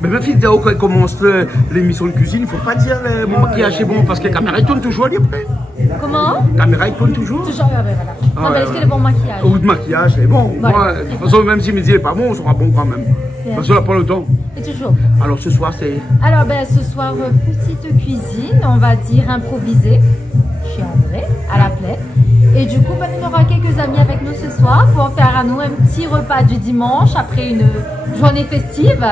Mais même si Théo, quand il commence l'émission de cuisine, il ne faut pas dire mon maquillage est bon parce que la caméra il tourne toujours après. Comment? La caméra il tourne toujours. Toujours, voilà. Non, mais est-ce qu'il est bon maquillage? Ou de maquillage, c'est bon. Voilà. Moi, de toute façon, même si midi n'est pas bon, on sera bon quand même. Parce qu'on n'a pas le temps. Et toujours. Alors ce soir, c'est. Alors, ben, ce soir, petite cuisine, on va dire improvisée, chez André, à la plaie. Et du coup, ben, on aura quelques amis avec nous ce soir pour faire à nous un petit repas du dimanche après une journée festive,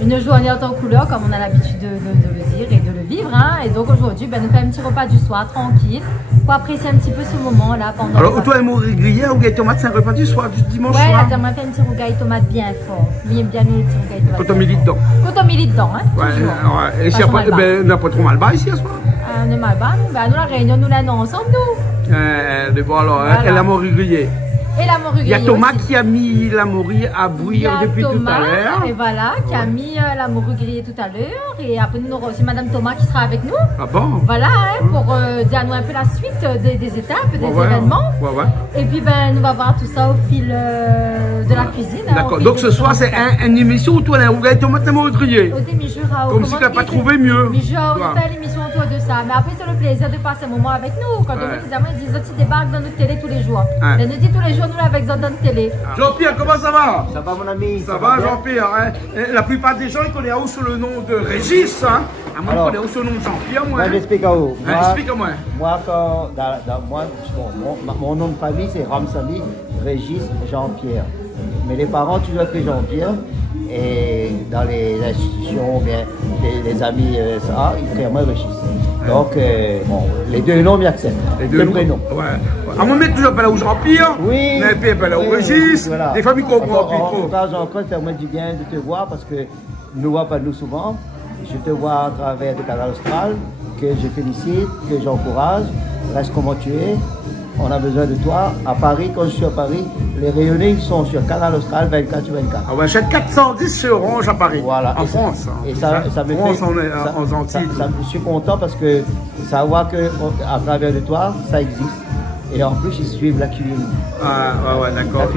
une journée en couleur comme on a l'habitude de le dire et de le vivre. Hein. Et donc aujourd'hui, ben, nous faisons un petit repas du soir tranquille pour apprécier un petit peu ce moment-là pendant. Alors, toi, un grillé ou tomate, c'est un repas du soir, du dimanche ouais, soir? Ouais, là, on va faire un petit rougail tomate bien fort. Bien mis le petit rougail tomate. Quand on milite dedans. Quand on milite dedans, hein. Ouais, et si on n'a pas trop mal bas ici à ce soir? On est mal bas, nous, ben, nous la réunion, nous l'annonçons ensemble, nous. Voilà. Et la morue grillée. Et la morue grillée. Il y a Thomas aussi. qui a mis la morue à bouillir depuis tout à l'heure. Et voilà, qui a mis la morue grillée tout à l'heure. Et après, nous aurons aussi Madame Thomas qui sera avec nous. Ah bon? Voilà, hein, pour dire à nous un peu la suite des étapes, des événements. Ouais. Et puis, ben, nous va voir tout ça au fil de la cuisine. D'accord. Donc ce soir, c'est une émission où toi, on regarde tomate et morue grillée. Comme si tu n'as pas trouvé mieux. Mais on fait l'émission autour de ça. Mais après, c'est le plaisir de passer un moment avec nous. Quand ils disent, ils débarquent dans notre télé tous les jours. Ils nous disent tous les jours, nous, avec dans notre télé. Jean-Pierre, comment ça va? Ça va, mon ami? Ça va, Jean-Pierre, hein? La plupart des gens, ils connaissent sous le nom de Régis, hein? Moi, je connais sous le nom de Jean-Pierre, moi. Moi, j'explique à vous. Explique-moi. Moi, mon nom de famille, c'est Ramsamy, Régis, Jean-Pierre. Mais les parents, toujours appelé Jean-Pierre. Et dans les institutions, bien, les amis, ça, ils prennent moi Régis. Donc, bon, les deux noms m'acceptent. Les deux prénoms. Ouais. À mon mec, toujours appelé au Jean-Pierre. Oui. Mais puis appelé au Régis. Voilà. Des familles comprennent plus trop. En tout cas, Jean-Claude, ça me dit bien de te voir parce que nous ne voyons pas nous souvent. Je te vois à travers le canal austral, que je félicite, que j'encourage. Reste comment tu es. On a besoin de toi. À Paris, quand je suis à Paris, les rayonnings sont sur Canal Austral 24/24. On achète 410 sur Orange à Paris. Voilà. En France. Et ça me France, fait. en Antilles. Je suis content parce que savoir qu'à travers de toi, ça existe. Et en plus, ils suivent la cuisine. Ah, ouais, d'accord.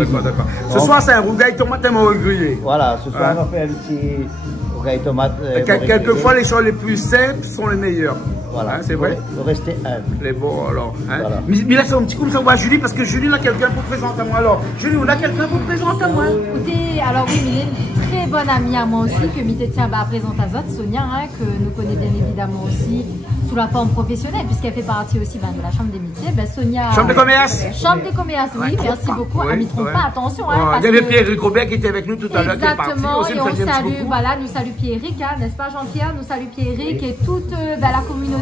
Ce soir, c'est un rougail tomate et morue grillée. Voilà, ce soir, on va faire un petit rougail tomate. Quelquefois, les choses les plus simples sont les meilleures. Voilà, hein, c'est vrai. Il faut rester humble. Les bons, alors. Hein. Voilà. Mais là, c'est un petit coup, ça va à Julie, parce que Julie, on a quelqu'un pour présenter à moi. Alors, Julie, on a quelqu'un pour présenter à moi. Écoutez, alors oui, mais il est une très bonne amie à moi aussi, que Mité tient à présenter à Zot, Sonia, hein, que nous connaît bien évidemment aussi sous la forme professionnelle, puisqu'elle fait partie aussi de la Chambre des métiers. Sonia. Chambre de commerce. Chambre des commerces, oui, merci beaucoup. Elle ne trompe pas, attention. Il y avait Pierre-Éric Robert qui était avec nous tout à l'heure. Exactement, et on salue, voilà, nous salue Pierre-Éric, hein, n'est-ce pas Jean-Pierre? Nous salue Pierre-Éric et toute la communauté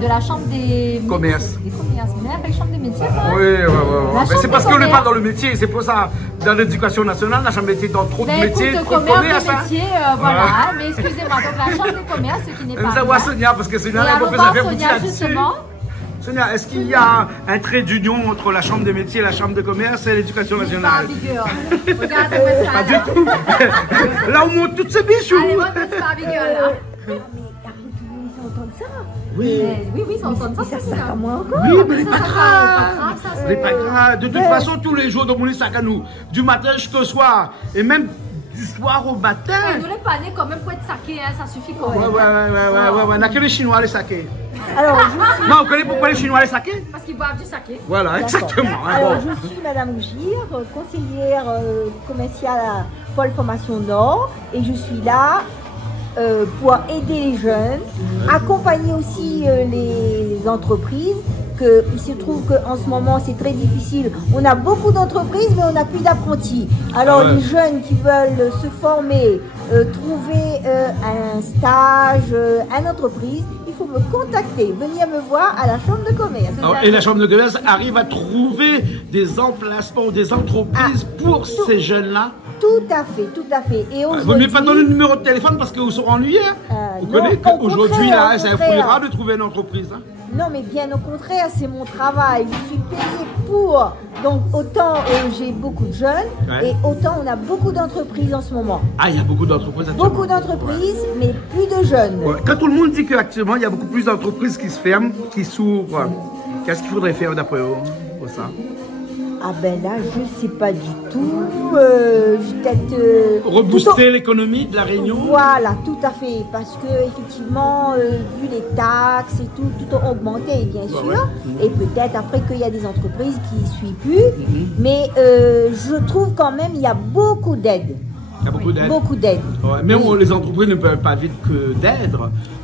de la Chambre des commerces. Des commerces, mais elle fait Chambre des métiers. Oui. C'est parce qu'on n'est pas dans le métier, c'est pour ça, dans l'éducation nationale, la Chambre des métiers dans trop de métiers, trop de commerces. Voilà, mais excusez-moi, donc la Chambre des commerces, ce qui n'est pas. Nous avons Sonia, parce que Sonia, elle peut faire beaucoup là-dessus. Sonia, est-ce qu'il y a un trait d'union entre la Chambre des métiers, la Chambre de commerce et l'éducation nationale? Regardez-moi ça. Pas du tout. Là, on monte toutes ces bichous. Allez, moi, c'est pas bigueur, là. Oui, ça entend ça. Ça à moi encore. Oui, mais c'est pas grave. C'est pas grave. De toute façon, tous les jours, dans mon sac à nous, du matin jusqu'au soir, et même du soir au matin. Nous les panais quand même pour être saqués, hein, ça suffit quand même. Ouais. On a que les Chinois les saqués. Alors, non, on connaît pourquoi les Chinois les saqués? Parce qu'ils boivent du saké. Voilà, exactement. Alors, je suis Madame Gire, conseillère commerciale à Pôle Formation Nord, et je suis là pour aider les jeunes, accompagner aussi les entreprises. Il se trouve qu'en ce moment c'est très difficile, on a beaucoup d'entreprises mais on n'a plus d'apprentis. Alors les jeunes qui veulent se former, trouver un stage, une entreprise, il faut me contacter, venir me voir à la Chambre de commerce. Et la Chambre de commerce arrive à trouver des emplacements, des entreprises pour ces jeunes-là? Tout à fait, tout à fait. Et vous ne m'avez pas donné le numéro de téléphone parce que vous serez ennuyés. Vous connaissez qu'aujourd'hui, là, c'est un fouillera de trouver une entreprise. Hein. Non, mais bien au contraire, c'est mon travail. Je suis payée pour. Donc, autant j'ai beaucoup de jeunes et autant on a beaucoup d'entreprises en ce moment. Ah, il y a beaucoup d'entreprises actuellement. Beaucoup d'entreprises, mais plus de jeunes. Quand tout le monde dit qu'actuellement, il y a beaucoup plus d'entreprises qui se ferment, qui s'ouvrent, qu'est-ce qu'il faudrait faire d'après vous pour ça? Ah ben là, je sais pas du tout. Peut-être rebooster l'économie de la Réunion. Voilà, tout à fait, parce que effectivement, vu les taxes et tout a augmenté, bien sûr, et peut-être après qu'il y a des entreprises qui ne suivent plus, mais je trouve quand même il y a beaucoup d'aides. Il y a beaucoup d'aide. Beaucoup d'aide. Ouais, mais les entreprises ne peuvent pas vivre que d'aide.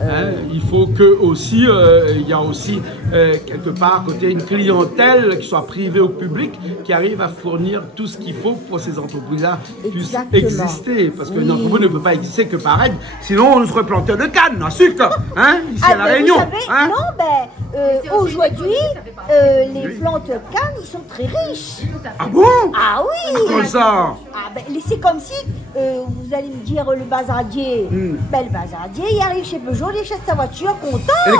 Hein. Il faut que aussi, il y a aussi quelque part à côté une clientèle qui soit privée ou publique qui arrive à fournir tout ce qu'il faut pour ces entreprises-là puissent exister. Parce qu'une entreprise ne peut pas exister que par aide, sinon on serait planté de canne, à sucre, hein, ici à La Réunion. Vous savez, hein. Non, aujourd'hui, les plantes de canne, ils sont très riches. Ah bon? Ah oui. Comme ça. Ah ben, c'est comme si, vous allez me dire, le bazardier, ben, le bazardier, il arrive chez Peugeot, il achète sa voiture, content. Et les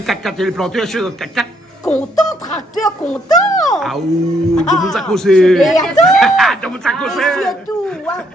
4x4 et les plantés, achètent les 4x4. Content, tracteur, content. Ah ouh, de vous accrocher. Et attends, de vous accrocher. et surtout,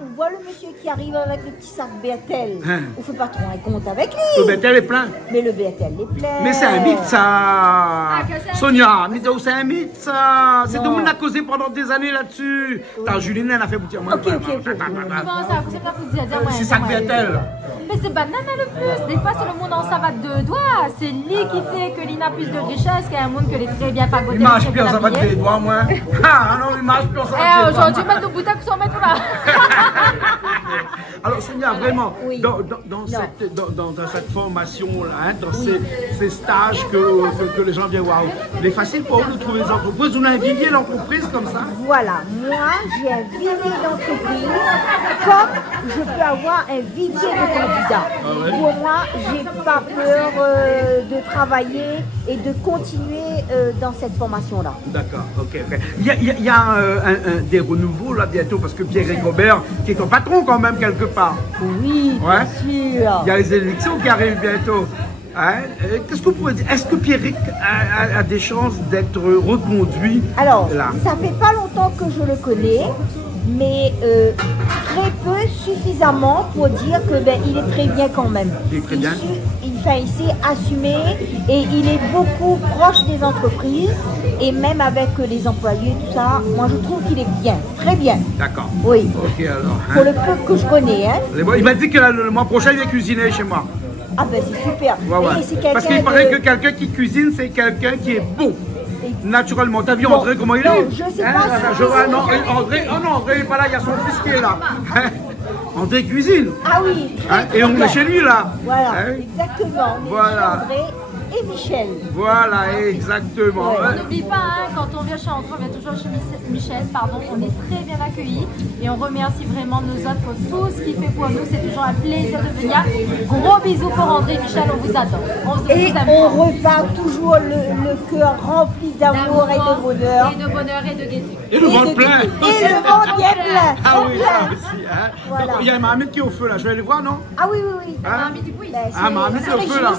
on voit le monsieur qui arrive avec le petit sac BRTL. On fait pas trop un compte avec lui. Le BRTL est plein. Mais le BRTL est plein. Mais c'est un mythe ça. Sonia, mais c'est un mythe ça. C'est de monde a causé pendant des années là-dessus. T'as Juline, elle a fait boutir moi. Comment ça, c'est pas pour dire C'est sac BRTL. Mais c'est banane le plus. Des fois, c'est le monde en savate de doigts. C'est lui qui fait que l'INA a plus de richesse qu'un monde que les très bien pagoté. Il marche plus en savate des doigts, moi. Ah non, il marche plus en savate des doigts. Aujourd'hui, mettre nos boutons qui sont mettre là. Alors, Sonia, vraiment, dans cette formation-là, hein, dans ces stages que les gens viennent voir, il est facile pour vous de trouver des entreprises. Vous avez un vivier d'entreprise comme ça? Voilà, moi, j'ai un vivier d'entreprise comme je peux avoir un vivier de candidats. Pour moi, j'ai pas peur de travailler et de continuer dans cette formation-là. D'accord, ok. Il y a des renouveaux là bientôt parce que Pierre Rigobert, qui est ton patron quand même quelque part. Oui, bien sûr. Il y a les élections qui arrivent bientôt. Hein? Qu'est-ce que vous pouvez dire? Est-ce que Pierrick a des chances d'être reconduit? Alors, là? Ça fait pas longtemps que je le connais, mais très peu, suffisamment pour dire que il est très bien quand même. Il est très bien. Il sait assumer et il est beaucoup proche des entreprises et même avec les employés, tout ça. Moi, je trouve qu'il est bien, très bien. D'accord. Oui. Ok, alors. Hein? Pour le peu que je connais. Hein. Il m'a dit que le mois prochain, il vient cuisiner chez moi. Ah ben c'est super. Ouais. Parce qu'il paraît que quelqu'un qui cuisine, c'est quelqu'un qui est bon. Naturellement. T'as vu André comment il est? Je sais pas. André n'est pas là, il y a son fils qui est là. André cuisine. Ah oui. Et on est chez lui là. Voilà, exactement. Voilà. André et Michel. Voilà, exactement. On n'oublie pas, quand on vient chez André, on vient toujours chez Michel, pardon, on est très bien accueillis et on remercie vraiment nos autres pour tout ce qu'il fait pour nous. C'est toujours un plaisir de venir. Gros bisous pour André et Michel, on vous adore. Et on repart toujours le cœur rempli d'amour et de bonheur. Et de bonheur et de gaieté. Et le ventre plein. Et le ventre bien plein. Ah oui, ça aussi. Hein. Voilà. Il y a ma amie qui est au feu là, je vais aller voir, non? Ah oui, oui, oui. Hein? Mamie du bruit. Ma amie c'est au feu là.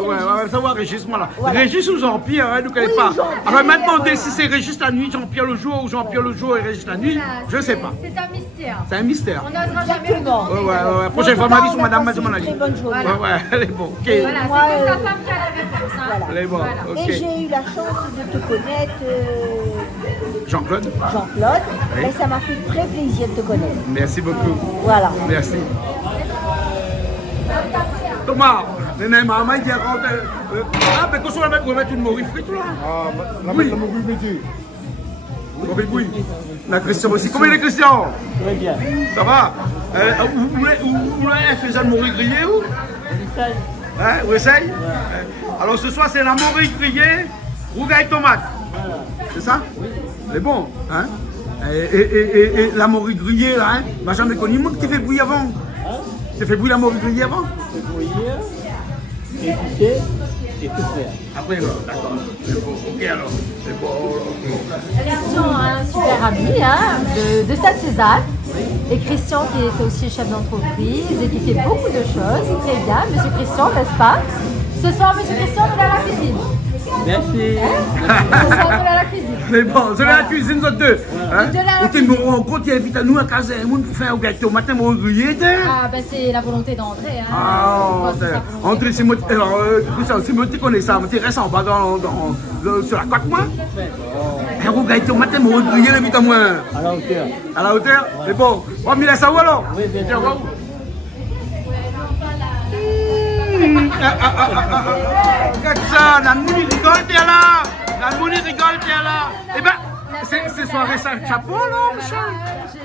Ouais, ça va, Régis, moi là. Voilà. Régis ou Jean-Pierre, hein, ne connaît pas. Alors maintenant, si c'est Régis la nuit, Jean-Pierre le jour, ou Jean-Pierre le jour et Régis la nuit, je sais pas. C'est un mystère. C'est un mystère. On n'osera jamais le demander. Ouais. Prochaine fois, ma vie sur madame m'a dit mon avis. Très bonne journée. Ouais, elle est bon. Ok. Voilà, c'est que sa femme qui a la réponse. Hein. Elle est bon. Et j'ai eu la chance de te connaître, Jean-Claude. Jean-Claude. Oui. Et ça m'a fait très plaisir de te connaître. Merci beaucoup. Voilà. Merci. Thomas, maman, il dit mais qu'on soit mettre une morue frite là. Ah, la morue métier. Oui. La Christian aussi. Comment il est Christian? Très bien. Ça va? Où est faisait le morue grillé où? Hein, vous essayez? Alors ce soir c'est la morue grillée, rougaille tomate. C'est ça? Oui. C'est bon, hein? Et la morue grillée là, hein? M'a jamais connu moi qui fait bouillir avant. Tu fait bouillir la morue grillée avant? Bouillir, épicé et tout faire. Après, d'accord. C'est bon. Ok alors. C'est bon. Christian a un super ami hein, de Sainte-Cézanne. Et Christian qui est aussi chef d'entreprise et qui fait beaucoup de choses. Très bien, monsieur Christian, n'est-ce pas? Ce soir, monsieur Christian, vous allez à la cuisine. Merci. Ce soir, on est à la cuisine. Mais bon, c'est la cuisine, vous deux. Hein? De la Ou t'es nous rencontre, il invite à nous à caser un monde pour faire un gâteau matin, mon grillé, Ah, ben c'est la volonté d'André. Hein. Ah, C'est sa volonté. André, c'est moi, c'est moi qui connais ça, mais tu restes en bas sur la côte, moi. Un gâteau matin, mon grillé, invite à moi. À la hauteur. À la hauteur? Mais bon, on va mettre ça où alors? Oui, bien sûr. Regarde ça, la mouni rigole, t'es là. La mouni rigole, t'es là. Eh ben, c'est soirée ça, chapeau, là, Michel.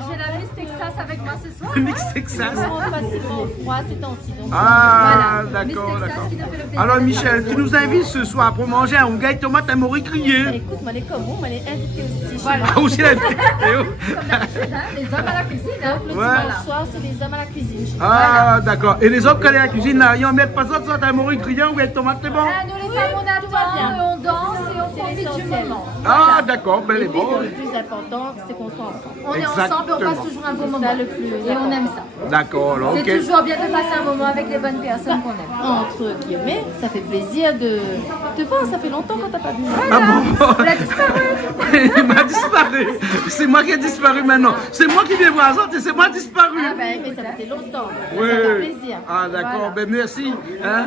J'ai la Miss Texas avec moi ce soir. Mix Texas. On passe au froid ces temps-ci. Donc, Ah, voilà. d'accord, Miss Texas d'accord. qui nous fait le plaisir Alors, d'être Michel, avec tu nous. nous invites ce soir pour manger un gâteau tomate à Maurice crié. Écoute, moi, les comme vous, moi, les invités aussi. Ah, aussi la vidéo. Comme d'habitude, hein, les hommes à la cuisine. Hein. Le Ouais. dimanche soir, c'est les hommes à la cuisine. Ah, d'accord. Et les autres qui allaient à la cuisine, là, ils en mettent pas ça, soit à Maurice crié ou gâteau tomate, c'est bon? Ah, nous, les femmes, on attend, on danse et on profite du moment. Ah, d'accord, ben, Et les puis, bon. le plus important, c'est qu'on soit ensemble. On est Exactement. ensemble et on passe toujours un bon moment. Et on aime ça. D'accord, alors, ok. C'est toujours bien de passer un moment avec les bonnes personnes qu'on aime. Entre guillemets, ça fait plaisir de te voir. Ça fait longtemps qu'on t'a pas vu. Ah bon? On a disparu. Il m'a disparu. C'est moi qui ai disparu maintenant. C'est moi qui viens voir ça, c'est moi disparu. Ah ben, mais ça fait longtemps. Oui. Ça fait plaisir. Ah, d'accord, ben merci. Hein?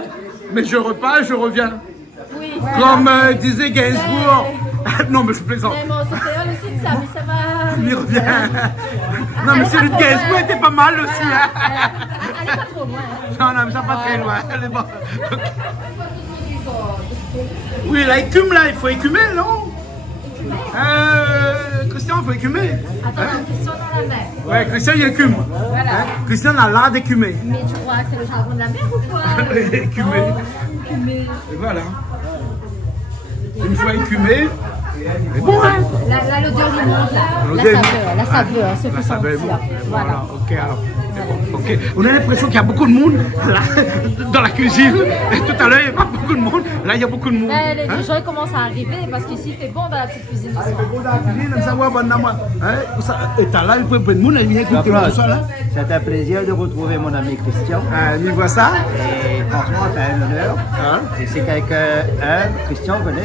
Mais je repars, je reviens. Oui. Comme disait Gainsbourg. Non, mais je plaisante. Mais mon supérieur aussi de ça, mais ça va. Il revient. Non, mais celui de Gainsbourg était pas mal aussi. Hein? Allez pas trop loin. Hein. Non, non, mais ça pas très loin. Elle est bonne. Oui, la écume là, il faut écumer, non? Christian, il faut écumer. Attends, une question dans la mer. Ouais, Christian, il écume. Voilà. Hein? Christian a l'art d'écumer. Mais tu crois que c'est le charbon de la mer ou quoi? Écumer. Écumer. Et voilà. Une fois écumé. Mais bon, hein? Là, l'odeur lui monte là. L'odeur- La saveur, se La fait saveur est sentir. bonne. Voilà. Voilà, ok alors. Ok. On a l'impression qu'il y a beaucoup de monde là, dans la cuisine. Et tout à l'heure, il n'y a pas beaucoup de monde. Là, il y a beaucoup de monde. Ben, les Hein? gens ils commencent à arriver parce qu'ici il fait bon dans la petite cuisine. Ah, il fait bon dans la cuisine, on savoir bon nama. Et t'as là, il peut de monde, il vient écouter tout ça là. C'est un plaisir de retrouver mon ami Christian. Il voit ça. Et franchement, c'est un honneur. Hein? Et c'est quelqu'un, Christian connaît.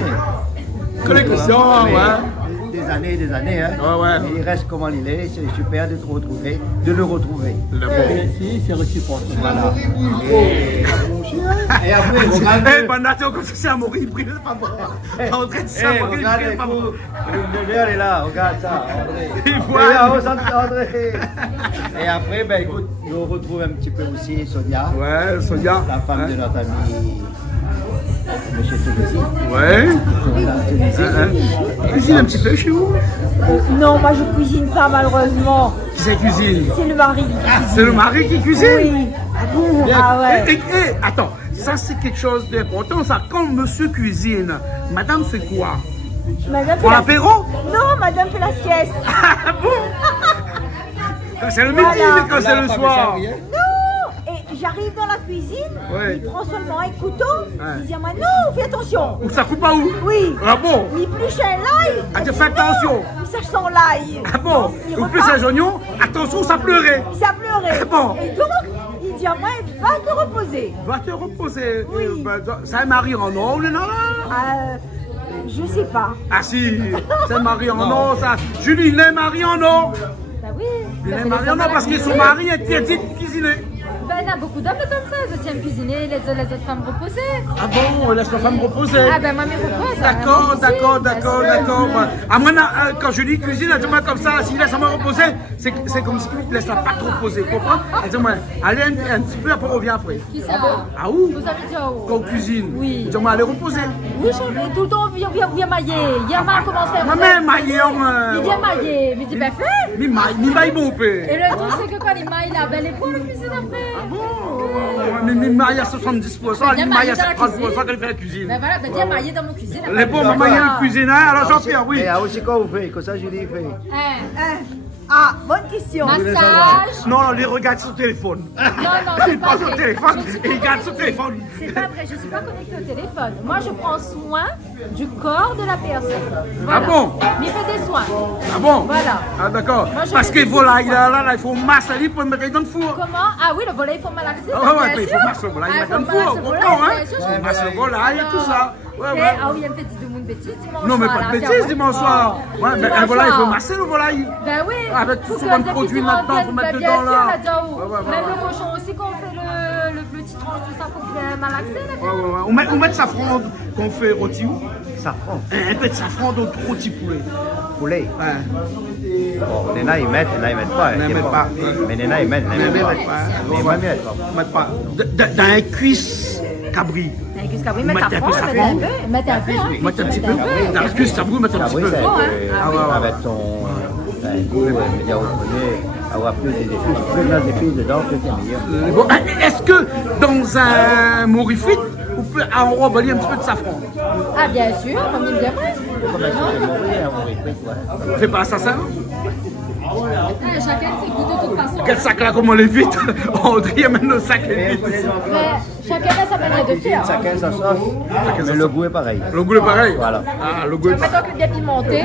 Connais Christian, Mais ouais. Des années, hein. Ouais, ouais. Et il reste comme il est, c'est super de te retrouver, de le retrouver. Le bon. Merci, c'est réciproque. Voilà. Et après, regarde. Eh, bon, nation, comme ça, c'est à mourir, il brille pas bon. En train de ça, il Regarde, brille pas bon. l'honneur est là, regarde ça, André. Il voit. Et là, on s'entend, André. Et après, ben écoute, nous retrouvons un petit peu aussi Sonia, Ouais, Sonia. la femme Hein? de notre ami Monsieur Toulouse. Ouais. Voilà, Cuisine un petit peu chez vous. Non, moi je cuisine pas malheureusement. Qui c'est cuisine? C'est le mari qui cuisine. C'est le mari qui cuisine? Oui. Bien. Ah ouais. Attends, ça c'est quelque chose d'important, ça. Quand monsieur cuisine, madame fait quoi? Madame fait Pour la... l'apéro? Non, madame fait la sieste. Ah bon? Quand c'est le midi, Voilà. mais quand c'est le soir. Non. Et j'arrive dans la cuisine, Ouais. il prend seulement un couteau, Ouais. il dit à moi non, fais attention. Ou ça coupe pas où? Oui. Ah bon? Il plus un l'ail. Ah, tu fais attention. Il sache son l'ail. Ah bon? Il Ou plus repart. un oignon, attention, ça pleurait. Il s'est pleuré. Ah bon. Et donc, il dit à moi, va te reposer. Va te reposer. Oui. C'est un mari en or, là, là. Je sais pas. Ah si, c'est un mari en or, ça. Julie, il est marié en or. Bah oui. Il Bah, est les marié en hommes à or la parce que son cuisine. mari interdit de cuisiner. Ben, il y a beaucoup d'hommes comme ça. Ils aiment cuisiner, les autres femmes reposer. Ah bon, on laisse la femme reposer. Ah ben, moi, mes repose. D'accord, d'accord, d'accord, d'accord. À moi, quand je dis cuisine, elle dit moi comme ça, s'il laisse la main reposer, c'est comme si tu ne laisses la pas trop reposer, tu comprends? Elle dit moi, allez un petit peu, après on revient après. Qui ça? Ah où? Vous avez dit où? Quand on cuisine. Oui. Dis moi, allez reposer. Oui, mais tout le temps, on vient mailler. Yama commence à faire. Maman, maillé, Il vient mailler. Mais il dit, ben fais. mi maille mon Et père. le truc, c'est que quand il maille là, ben les poils, la cuisine après. Bon, mi maille à 70%, mi maille à 50% qu'elle fait la cuisine. Ben voilà, ben viens mailler dans mon cuisine. Les bons maman, il y a le cuisinier, alors Jean-Pierre, oui. Et aussi quoi vous faites, comme ça Julie fait. Ah, bonne question. Massage. Non, il regarde son téléphone. Non, c'est Il pas prend son vrai. téléphone Je suis et il pas garde son connectée. téléphone. C'est pas vrai, je suis pas connectée au téléphone. Moi, je prends soin du corps de la personne. Voilà. Ah bon? Il fait des soins. Ah bon? Voilà. Ah d'accord. Moi, je Parce fais qu'il des faut là, petits il faut masser pour le mettre dans le four. Comment? Ah oui, le volaille, il faut malaxer. Ah ça, ouais, bien il sûr. faut masser le volaille, Ah, mettre dans le faut malaxer four. le Comprends, volaille, hein? bien sûr, On je masse le comprends. volaille et tout ça. Ouais, Et, ouais. ah oui, elle me fait de mon bêtise dimanche Non, mais soir, pas là, de c'est bêtises un dimanche bon- soir. Ouais, mais Dimanche voilà, il faut soir. masser le volaille. Ben oui. Avec tout Pour ce que bon les produit petits maintenant, rendent faut bien, mettre bien dedans sûr, là. là, Diao. Ouais, ouais, ouais, Même ouais. le cochon aussi, quand on fait le petit tranche, tout ça, faut qu'il ait malaxé, là. Ouais, ouais, ouais. On met de safran qu'on fait rôti où? Safran, Un peu de safran, donc rôti poulet. poulet. Ouais. Bon, Nena, ils mettent pas. Ils mettent pas. Mais Nena, ils mettent. Mais Nena, ils mettent mettent pas. Mais moi, ils mettent pas. Ils mettent pas. Dans un cuisse cabri. Avec jusqu'à oui, Vous mettre mettez à un peu fond, safran. Mettre un peu, hein. Mettre un petit peu. Dans la cuisse cabri, mettre un Ah petit oui, peu. c'est Ah ouais, ouais. avec son goût, mais vous pouvez avoir plus d'épices dedans, plus c'est meilleur. Bon, est-ce que dans un morifit, vous pouvez enrober un petit peu de safran? Ah, bien sûr, comme il devrait. Comme ça, c'est mourir, ouais. On fait pas ça, ça? Chacun ses goûts de toute façon. Quel sac là, comment on l'évite? On dirait même le sac Mais évite. Mais chacun a sa manière de faire. chacun sa sauce, mais le goût est pareil. Le goût est pareil? Voilà. Ah, le goût est pareil. Maintenant que le dépimenté,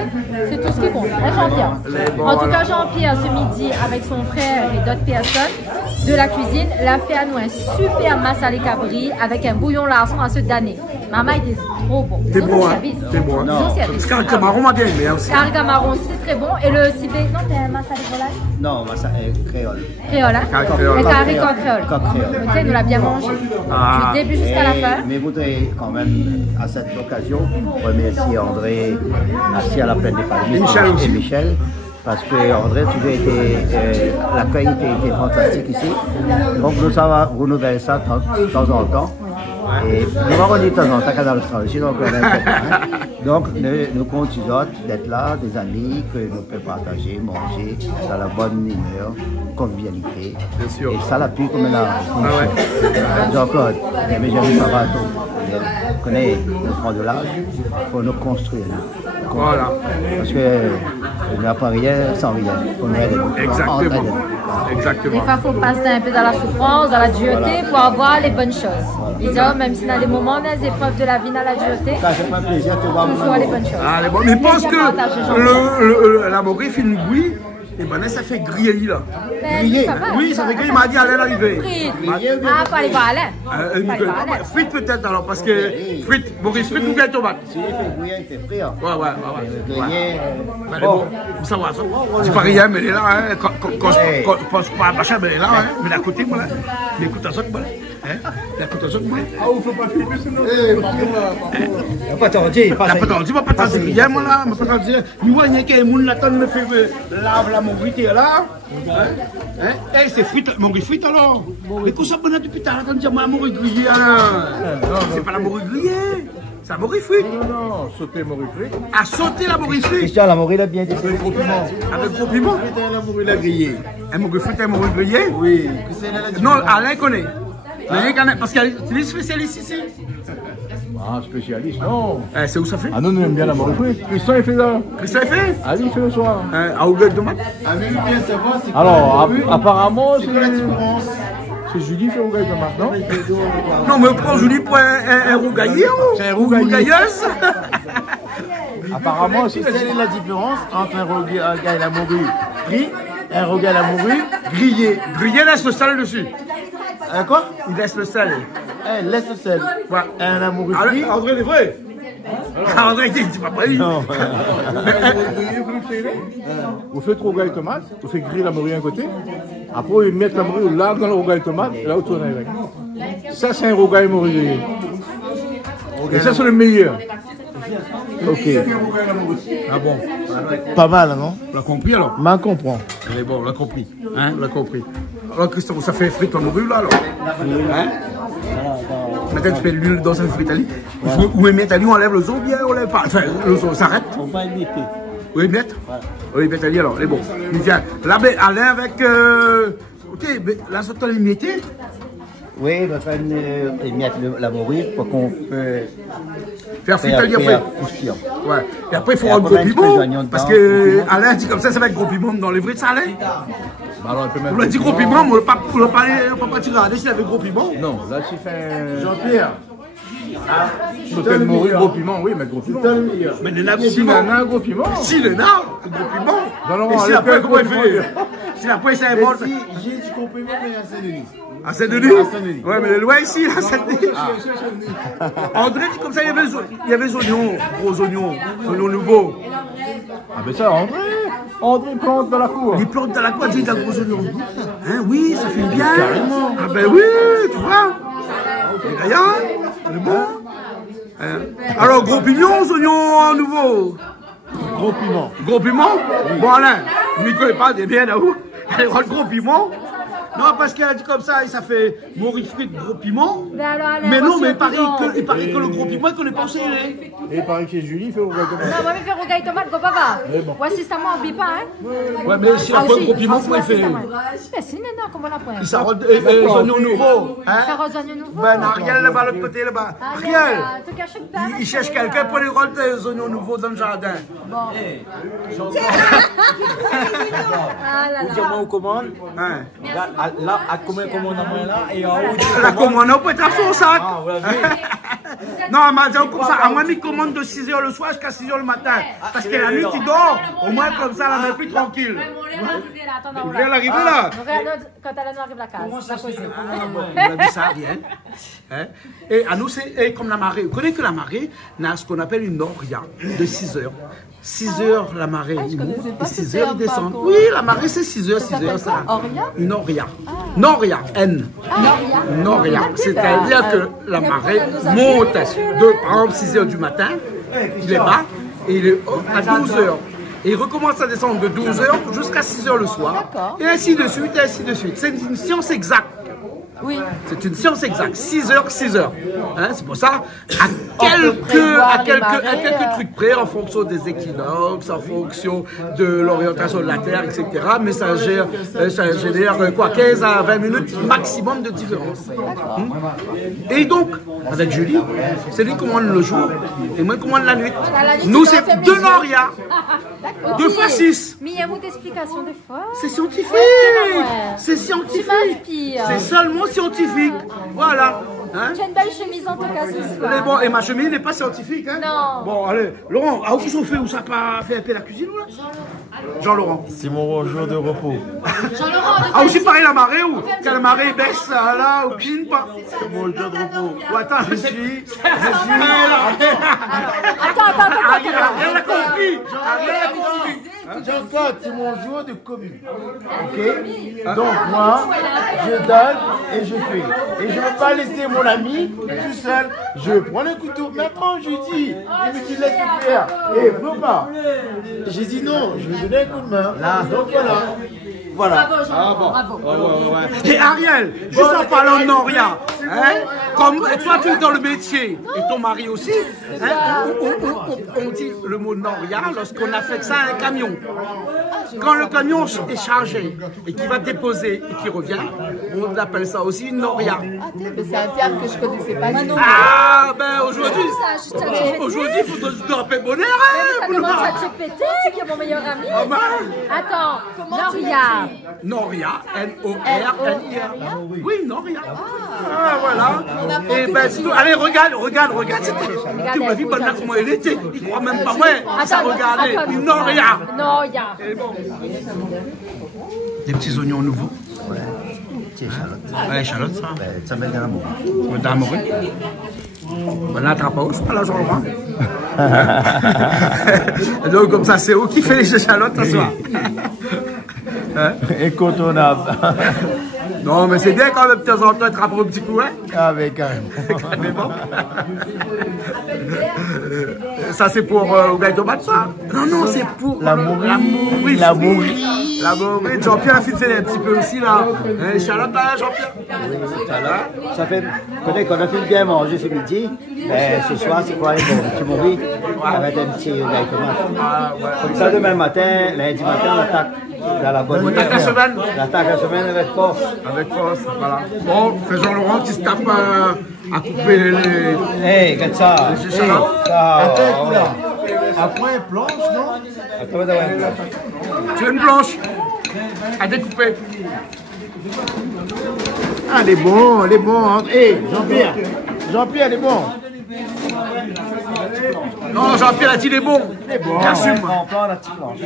c'est tout ce qui compte. Hein, Jean-Pierre. En tout cas, Jean-Pierre, ce midi, avec son frère et d'autres personnes de la cuisine, l'a fait à nous un super massalé cabri avec un bouillon larson à ce damné. Maman était trop bon. C'est bon, hein? C'est bon, hein? Ils ont servi. Parce qu'un marron m'a bien aimé hein, aussi. Carga marron, c'est très bon. Et le cibé, non, t'as un massalé volaille? Non, ça est créole. Créole, hein? Carré créole. Et carré coq créole. Coq créole. Ok, nous l'a bien mangé. Ah. Du début jusqu'à la fin. Mais je voudrais quand même, à cette occasion, remercier André, assis à la plaine des Palmiers, Et Michel aussi. et Michel, parce que André, tu as été, l'accueil a été fantastique ici. Donc nous savons renouveler ça de temps en temps. Et nous allons dire de temps en temps dans l'Australie, sinon on a donc nous continuons d'être là, des amis que nous pouvons partager, manger dans la bonne humeur, convivialité. Bien sûr. Et ça l'appuie comme là. Ah Jean-Claude, mes amis, ça va tout. On connaît, on prend de l'âge, il faut nous construire. Voilà. Parce que on n'a pas rien sans rien. On aide. Exactement. Des Exactement. fois, il faut passer un peu dans la souffrance, dans la dureté pour avoir les bonnes choses. Ils disent, oh, même si dans des moments, dans les épreuves de la vie, dans la dureté, Ça fait un plaisir de te voir. toujours les bonnes choses. Ah, bon. Mais je pense que la morif, une bouillie, et ben ça fait griller là. Mais ça va. Oui, ça fait griller, il m'a dit à l'arrivée. Frites. Ah, faut aller voir Alain. Faut aller voir Alain. Frites peut-être alors, parce que frites, Maurice, frites ou quelle tomate? Si il fait bouillir, il fait frire. Ouais. Griller, Allez, bon, vous savez ça. C'est pas rien, mais elle est là, hein. Quand je pense pas à machin, mais elle est là, hein. Mais d'à côté, moi, là. Mais écoute, à ça, moi, là. Hein? Écoute, à ça, moi. Ah, il ne faut pas filmer sinon. il n'a pas tordu, il La patente, tu vas pas t'en dire, moi, là. Ma patente, ni moi, ni qu'un monde, là, t'en me fait lave la morite, là. Hein? Eh, c'est frites, morite frite, alors. Mais qu'on s'en bonne depuis tard, là, t'en dis, moi, la morite grillée, hein. C'est pas la morite grillée. C'est la morite frite. Non, sauter Maurice. À sauter la morite frite. Christian, la morille, il a bien dit. Avec gros piment. Avec gros piment. Il a grillé. Un morite frite, un morite grillé. Oui. Non, Alain connaît. Alain connaît, parce qu'il est spécialiste ici. Ah, spécialiste, non. C'est où ça fait? Ah non, nous aimons bien la Maurice. Christian, il fait ça. Christophe fait? Allez, il fait le soir. À Ougueil de Mat. Ah, mais bien savoir, c'est alors, apparemment, c'est Julie qui fait au gars de maintenant. Non, mais prends Julie pour un rougaillé. C'est un rougaillé. Rougailleuse. Apparemment, c'est Quelle est la différence entre un rougail à la morue frit et un rougail à la morue grillé? Grillé, laisse le sel dessus. Quoi? Il laisse le sel. Laisse le sel. Ouais. Et un la morue frit? André, il est vrai. André, il dit pas vrai. Non. vous faites rougail tomate, vous faites griller la morue à un côté. Après, vous mettez la morue là dans le rougail tomate et là, vous tournez avec. Ça, c'est un rougail morue grillé. Et ça, c'est le meilleur. Ok. Ah bon? Pas mal, non? On l'a compris alors? M'en comprend. Elle est bon, on l'a compris. Hein? On l'a compris. Alors, Christophe, ça fait frite la morue là alors? Hein? Maintenant, tu fais l'huile dans une frite à lui. Ou mettre à lui, on enlève le zoo bien, on lève pas. Enfin, le zoo s'arrête. On va imiter. Oui, mettre? Oui, mettre à lui alors, elle est bon. Mais tiens, là, ben, Alain avec. Ok, ben, là, ça t'a limité. Oui, il va faire mettre la morue pour qu'on peut Faire frite à lui après. croustillant. Ouais. Et après, il faut Et un après, gros mettre piment. les oignons Parce dedans. que Alain dit comme ça va être gros piment dans les frites, ça allait. Alors, on peut mettre On l'a dit gros piment, mais on ne peut pas tirer à s'il avait gros piment. Non, là, si fait Jean-Pierre. sauter le morue, gros piment, oui, mais gros piment. Mais il y en a gros Si il y piment. en a un gros piment. Si, il y en a gros piment. Non, non, Et si allez, après, pas comment il gros fait? piment. Si après, c'est un Mais bon. si j'ai du comprimé, mais à Saint-Denis. À Saint-Denis? À Saint-Denis. Ouais, mais le loin ici, à Saint-Denis. André dit comme ça, il y avait des oignons, gros oignons nouveaux. Ah ben ça, André plante dans la cour. Il plante dans la cour, il dit gros oignons. Hein, oui, ça fait bien. Carrément. Ah ben oui, tu vois. Et d'ailleurs, c'est bon. Hein. Alors, gros pignons, oignons nouveaux. Gros piment. Gros piment? Bon, Alain, il ne connaît pas des biens là-haut. Elle prend le gros piment. Non, parce qu'elle a dit comme ça, et ça fait mourir frites gros piment. Mais non, mais il paraît que le gros piment, il ne connaît pas aussi. Et il paraît que Julie fait au gâteau. Non, moi, je fais rogaille tomate, go papa. Voici ça, moi, oublie pas, hein. Ouais, mais si elle prend le gros piment, comment il fait? Mais si, non, comment on la prend? Ça rend des oignons nouveaux. Ça rend des oignons nouveaux. Ben, Ariel, là-bas, l'autre côté, là-bas. Ariel, te cache pas. il cherche quelqu'un pour les rôles des oignons nouveaux dans le jardin. Bon. Ah là là. Comment on commande? Hein. Là, à combien commande là et en haut? La commande, on peut être à son sac. Ah, ouais, Non, elle m'a dit comme ça. À moi, il commande de 6 h le soir jusqu'à 6 h le matin. Parce que la nuit, il dort. Au moins, comme ça, elle n'est plus tranquille. Vous voulez l'arriver là? Quand elle arrive la case, la causer. On a dit ça, rien. Hein? Et à nous, c'est comme la marée. Vous connaissez que la marée n'a ce qu'on appelle une noria de 6 h. 6 h la marée, je connaissais pas 6 ce h terme, ils descendent. par contre. Oui, la marée c'est 6 h, 6 h. Ça Oria? Une noria. Noria, N. Noria. C'est-à-dire que la marée monte de, par exemple, 6 h du matin, il est bas, et il est haut à 12 h. Et il recommence à descendre de 12 h jusqu'à 6 h le soir. Et ainsi de suite, et ainsi de suite. C'est une science exacte. Oui. C'est une science exacte. 6 h, 6 h. Hein, c'est pour ça, à quelques trucs près, en fonction des équinoxes, en fonction de l'orientation de la Terre, etc. Mais ça génère quoi, 15 à 20 minutes maximum de différence. Et donc, avec Julie, c'est lui qui commande le jour et moi qui commande la nuit. Nous, c'est 2 Noria. 2 fois 6. Mais il y a beaucoup d'explications des fois. C'est scientifique. C'est scientifique. Tu m'inspires. C'est seulement scientifique. Voilà. Hein? Tu as une belle chemise en tout cas ce soir. Mais bon, et ma chemise n'est pas scientifique. Hein? Non. Bon, allez. Laurent, où vous fait où ça pas fait un peu la cuisine ou là? Jean-Laurent. C'est mon jour de repos. Ah, aussi pareil la marée ou quand la marée baisse là, ou cuisine pas? C'est mon jour de repos. Ou attends, je suis. Attends. Rien n'a compris. Rien n'a compris. Jean-Claude, c'est mon jour de commune. Ok? Donc moi, je donne et je fais. Et je ne veux pas laisser mon ami tout seul. Je prends le couteau. Mais attends, je dis. Il me dit laisse le faire. Et faut pas. J'ai dit non, je vais donner un coup de main. Là. Donc voilà. Bravo. Et Ariel, juste en parlant de Noria, hein, comme toi tu es dans le métier, et ton mari aussi, hein, on dit le mot Noria lorsqu'on affecte ça à un camion. Quand le camion est chargé et qu'il va déposer et qu'il revient, on appelle ça aussi une Noria. Mais c'est un terme que je connaissais pas du tout. Ah ben aujourd'hui, il faut te rappeler bonheur. Ça demande ChatGPT qui est mon meilleur ami. Attends, Noria. Noria, N-O-R-N-I-A. Oui, Noria. Ah, voilà. Et ben, sinon, allez, regarde. Tu m'as vu pendant comment il était. Il croit même pas moi. Ça regardait. Une Noria. Noria. Des petits oignons nouveaux. Ouais. Tiens, Charlotte. Ouais, Charlotte, ça. Ça met dans l'amour. Dans l'amour. On n'attrape pas, c'est pas la jambe. Donc, comme ça, c'est où qui fait les Charlotte ce soir? Hein? Incontournable. Non, mais c'est bien quand même de temps en temps attraper un petit coup, hein? Ah, mais quand même. Mais bon. Ça, c'est pour Ougaille Tomate, ça? Non, c'est pour La Maurie. La Maurie. Jean-Pierre a fixé un petit peu aussi, là. Charlotte, là, Jean-Pierre. Ça fait, qu'on a fait bien manger ce midi, mais ce soir, c'est quoi? Un petit Maurie avec un petit Ougaille Tomate. Comme ça, demain matin, lundi matin, on attaque dans la bonne L'attaque la semaine? L'attaque la semaine avec force. Avec force, voilà. Bon, c'est Jean-Laurent qui se tape à couper les... Hey, regarde ça. Les échalotes. Attends, là. Après, planche, non? Attends, Tu veux une planche à découper? Ah, elle est bon. Hein. Hé, Jean-Pierre, elle est bon. Non, Jean-Pierre a dit il est bon. Elle est bon. Assume. on prend la petite planche.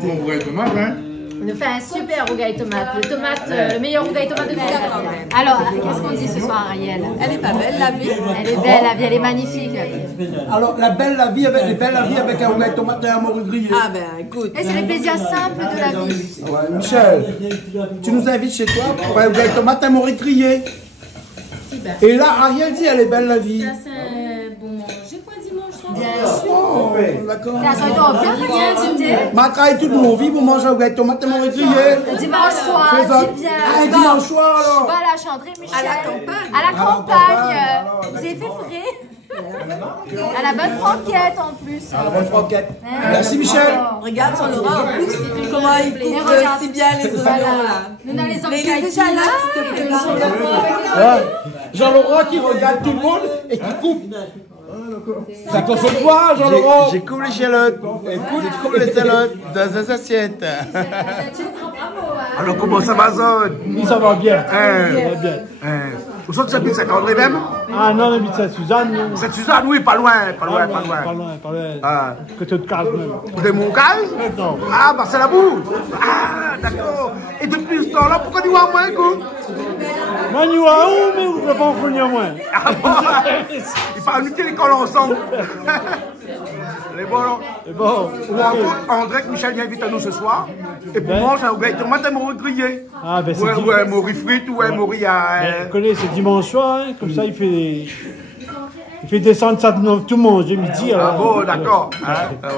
Bon rougail tomate, hein. Il nous fait un super rougail tomate. Le meilleur rougail tomate de toute la. Alors, qu'est-ce qu'on dit ce soir, Ariel? Elle est pas belle, la vie. Elle est belle, la vie, elle est magnifique, la vie. Alors, la vie avec un rougail tomate et un morue grillé. Ah ben, écoute. Et c'est les plaisirs simples de la vie. Ouais, Michel, tu nous invites chez toi pour un rougail tomate et un morue grillé. Et là, Ariel dit, elle est belle la vie. Ça, c'est bon manger quoi dimanche soir? Bien sûr. Oh, d'accord. Là, ça doit bien invité. Ma travaille toute mon vie pour manger un rougail tomate et un morue grillé. Le dimanche soir, C'est ça. dis bien. Ah, dimanche soir, Je alors. vais à la Chandrée, Michel. À la campagne. À la campagne. Vous avez fait frais. À la bonne franquette en plus. Bonne franquette. Merci, Michel. Regarde Jean-Laurent en plus, comment il coupe si bien les oignons là. Nous, dans les Mais enquêtes. il est déjà là, s'il te plaît, Jean-Laurent. Ouais. Jean-Laurent qui regarde tout le monde et qui coupe. Ça consomme quoi, Jean-Laurent? J'ai coupé les échalotes. Écoute, je coupe les échalotes dans des assiettes. Alors comment ça va, Zone? Ça va bien. Bien. Où sont-tu habites, Saint-André même? Ah non, on habite Sainte-Suzanne. nous. Sainte-Suzanne, oui, pas loin. Pas loin. Ah. Côté de Calme même. De Montcalm? Non. Ah, bah c'est la boue. Ah, d'accord. Et depuis ce temps-là, pourquoi tu vois moins, quoi? Manoua, mais vous ne pouvez pas en fournir moins. Ah bon? Ils parlent à l'école ensemble. Les bons, non? Et bon, Ou encore, André, que Michel vient invite à nous ce soir. Et pour manger un rougail tomate et un morue grillé. Ah, ben c'est Ou un morue frite, ou un morue à... Vous connaissez, c'est dimanche soir, hein, comme ça il fait descendre ça tout le monde, midi. Ah Alors, bon, d'accord. Hein?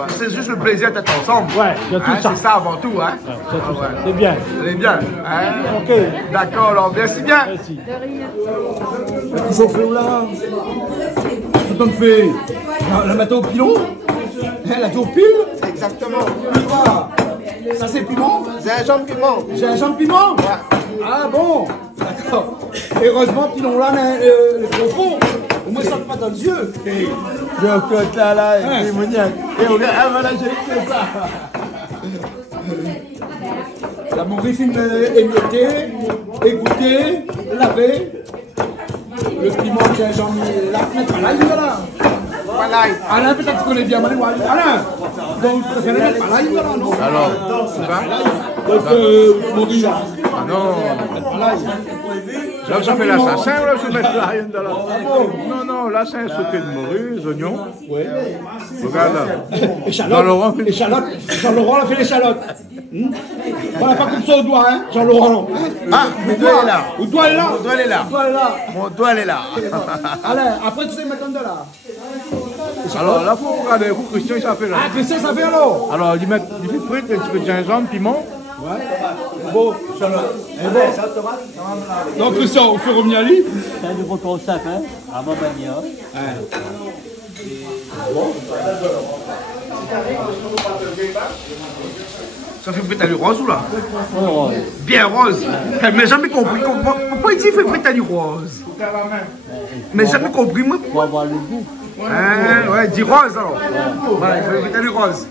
C'est juste le plaisir d'être ensemble. Ouais, il y a tout ça. C'est ça avant tout. Hein? C'est tout ça. C'est bien. C'est bien. Hein? Ok. D'accord, alors merci bien. Merci. Ils sont faits où là? Tout me fait. La matin au pilon? Elle a dit au pile? Exactement. Quoi? Ça c'est piment? C'est un jambe piment. J'ai un jambe piment? Ah bon? D'accord. Heureusement, pilon là, le profond. Au moins ça ne pas dans les yeux. J'ai un côte là, et démoniaque. Et regarde, ah voilà, j'ai fait ça. La morue fine émiettée, égouttée, lavée. Le piment que j'ai mis là, mettre à l'ail, voilà. Voilà. Alain, peut-être que tu connais bien Alain. Donc, tu préfères mettre à l'ail, voilà, non? Alors, c'est ça? Donc, morue là. Ah non. À l'ail. Là, ça fait l'assassin, là, je vais mettre la rien de là. Non, là, c'est un sauté de morue, des oignons. Oui. Regarde là. Échalote. Jean-Laurent. Échalote. Jean-Laurent a fait l'échalote. On n'a pas comme ça au doigt, hein, Jean-Laurent. Ah, mon doigt est là. Au doigt est là. Mon doigt est là. Au doigt est là. Mon doigt est là. Allez, après tu sais mettre de là. Alors là, il faut regarder, pour Christian, il s'appelle là. Ah, Christian, ça fait alors. Alors, il met du frites, un petit peu de gingembre, piment. Ouais. Bon, Charlotte. Et bon. Donc, Christian, on fait revenir à lui. C'est un nouveau concept, hein, à ma manière. Ça fait frites à l'huile rose ou là? Oh, Bien rose. Mais jamais compris. Pourquoi il dit fait frites à l'huile rose? Mais jamais compris, moi. pour avoir le goût. Hein, ouais, dis rose alors. Voilà, il fait frites à l'huile rose.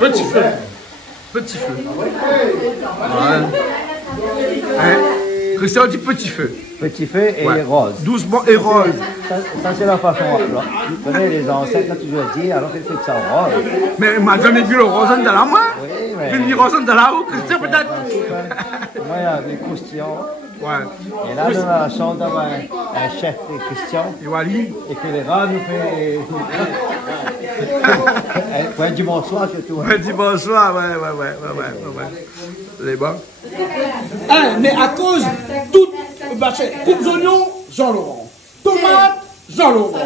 Petit feu. Petit feu. Ouais. Hein? Christian dit petit feu. Petit feu et Ouais. rose. Doucement et rose. Ça c'est la façon. Vous connaissez les ancêtres, ont toujours dit, alors il fait que ça rose. Mais il m'a jamais vu le rosen dans la main. Oui, mais. Il dit rosen dans la haut, Christian peut-être. Moi, il y a des croustillants. Ouais. Et là, on a la chance d'avoir un chef Christian. Et Wally. Et que les rats nous fait. Pour un dimanche soir, surtout. Ouais, dimanche soir, ouais. Les bons. Hein, mais à cause tout. Coupe d'oignons, Jean-Laurent. Tomate, Jean-Laurent.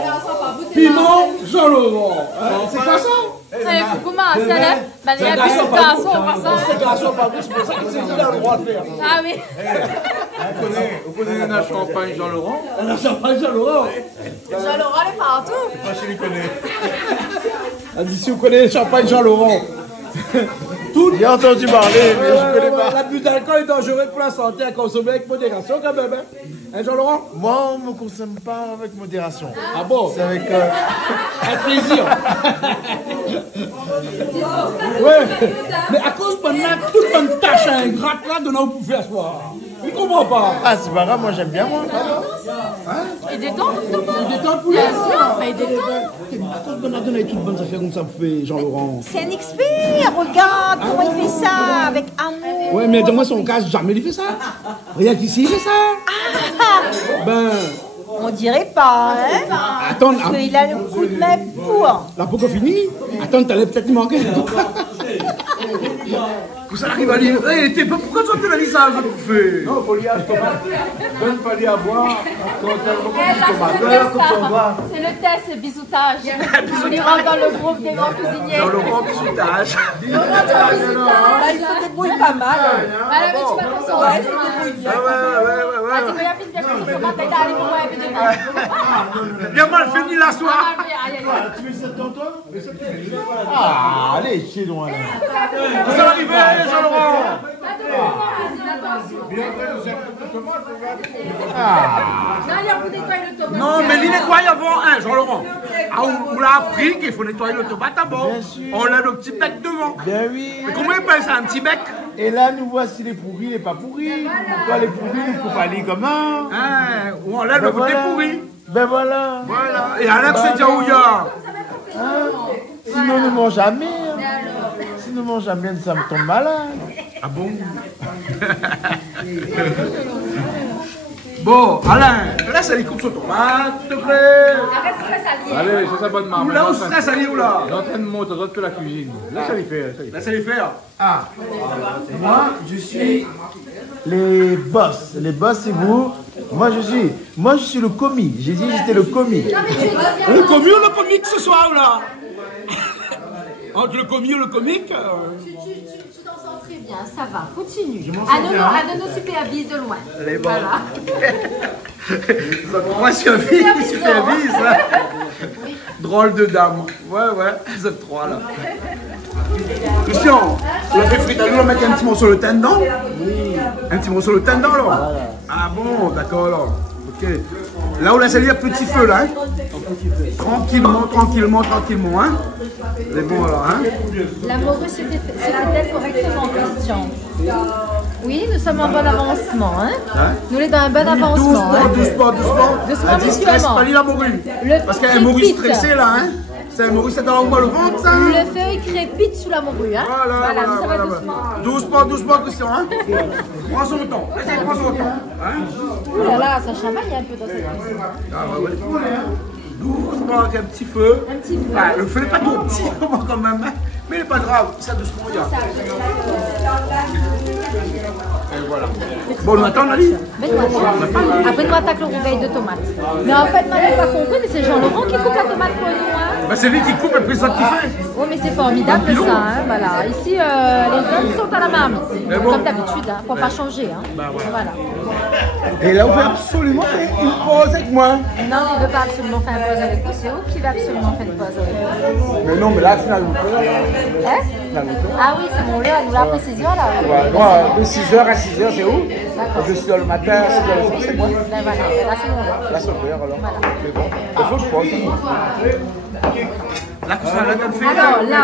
Piment, Jean-Laurent. C'est pas ça? Comment ça là? Il y a plus de glaçons, C'est glaçon par vous, c'est pour ça que c'est le droit de faire. Ah oui. Vous connaissez la champagne Jean-Laurent? La champagne Jean-Laurent. Jean-Laurent est partout. Moi, je les connais. Elle dit si vous connaissez le champagne Jean-Laurent. J'ai entendu parler, mais je connais pas. L'abus d'alcool est dangereux pour la santé à consommer avec modération quand même. Hein, Jean-Laurent? Moi, on ne me consomme pas avec modération. Ah bon? C'est avec. Un plaisir. Ouais. Mais à cause de toute bonne tâche ingrate là, de nous pouvez asseoir. Vous comprenez? comprends pas. Ah, c'est pas grave, moi j'aime bien, moi. Il détend Il détend le poulet. Bien sûr, mais il détend. Quand Bernardin a toutes bonnes affaires comme ça, vous faites Jean-Laurent. C'est un expert, regarde comment il fait ça, avec amour. Ouais, mais dans moi, son cas, jamais il fait ça. Regarde ici, il fait ça. Ben, On dirait pas, hein? attends, Parce qu'il a le coup de main pour. la pourquoi fini? Attends, t'allais peut-être manquer. Ça arrive à dire, hey, pourquoi tu as dit ça, je fais? Non, il faut lier à tomate. Donne pas lier à boire. Quand C'est le test bisoutage. On lui rentre dans le groupe des grands cuisiniers. Dans le grand bisoutage. Là, il se débrouille pas mal. Alors, mais tu vas t'en sortir. Il se débrouille bien. Ouais. Vas-y, regarde, fais bien comme ça. Comment t'as allé pour moi un peu de temps. Bien mal fini la soirée. Tu veux ça dans toi? Ah, allez, chez moi là. Ça va arriver, Jean-Laurent. Non, il y a pour nettoyer le tomate. Non, mais il nettoie avant, hein, Jean-Laurent. Ah, on l'a appris qu'il faut nettoyer le tomate avant. On a le petit bec devant. Ben oui. Mais comment il appelle ça, un petit bec? Et là, nous voici les pourris, les pas pourris. Pourquoi les pourris, il faut pas aller comment? Hein, on enlève le côté pourri. Ben voilà. Voilà. Et Alex, c'est déjà où il y a. Sinon, nous mange jamais. Si nous mange jamais, ça me tombe malade. Ah bon? Bon, Alain, laisse aller couper son tomate, s'il te plaît. Arrête, stress à lier. Allez, ça bonne maman. Où là, où stress aller, où là? L'entraînement, t'as d'autres que la cuisine. Laisse-les faire. Laisse aller faire. Ah, moi, je suis les boss. Les boss, c'est vous. Moi, je suis le commis. J'ai dit j'étais le commis. Le commis ou le comique ce soir, là? Entre le commis ou le comique? Tu t'en sors très bien, ça va, continue. Anono supervise de loin. Elle est bonne. Voilà. Moi, je supervise. Drôle de dame. Ouais, vous êtes trois, là. Christian, tu l'as fait frite à l'eau, mettre un petit morceau de thym dedans? Oui. Un petit morceau de thym dedans, là? Ah bon, d'accord, là. Ok. Là où la salie a petit feu, là, hein? Tranquillement, hein? C'est bon, alors, hein? La morue se fait-elle correctement, Christian? Oui, nous sommes en bon avancement, hein? Nous sommes dans un bon avancement, hein? Doucement. Doucement, Stresse mutuellement. pas la morue. Parce qu'elle est morue stressée, là, hein? C'est un morue, ça dans le ventre, ça? Le feu crépite sous la morue, hein? Voilà, nous sommes doucement. Doucement, Christian, hein? Prends son temps, vas-y, prends son temps, hein? Ouh là là, ça chamaille un peu dans cette cuisine. Ah ouais. Doucement, avec un petit feu. Un petit feu. Enfin, le feu n'est pas trop petit, quand même, hein? Mais il n'est pas grave, ça doucement, regarde. Et voilà. Bon, on attend, Nali? Après, nous attaquons le rougail de tomate. Mais en fait, moi, je n'ai pas compris, mais c'est Jean-Laurent qui coupe la tomate pour nous, hein? Bah, c'est lui qui coupe et puis ça qui fait. Oui, mais c'est formidable ça, hein, voilà. Ici, les hommes sont à la marmite, bon. comme d'habitude, hein, pour pas changer, hein. Bah, Voilà. Et là, on veut absolument faire une pause avec moi. Non, on ne veut pas absolument faire une pause avec vous, c'est vous qui va absolument faire une pause avec vous. Mais non, mais là, finalement. Hein? Ah oui, c'est mon lieu, nous la précision là. Ouais, moi, de 6h à 6h, c'est où? Je suis là le matin, 6h le soir, c'est moi. Ben voilà, là c'est mon lieu. Là, c'est le alors. Voilà. C'est bon. Il faut une pause. Là, tout ça, là, t'as fait Alors là,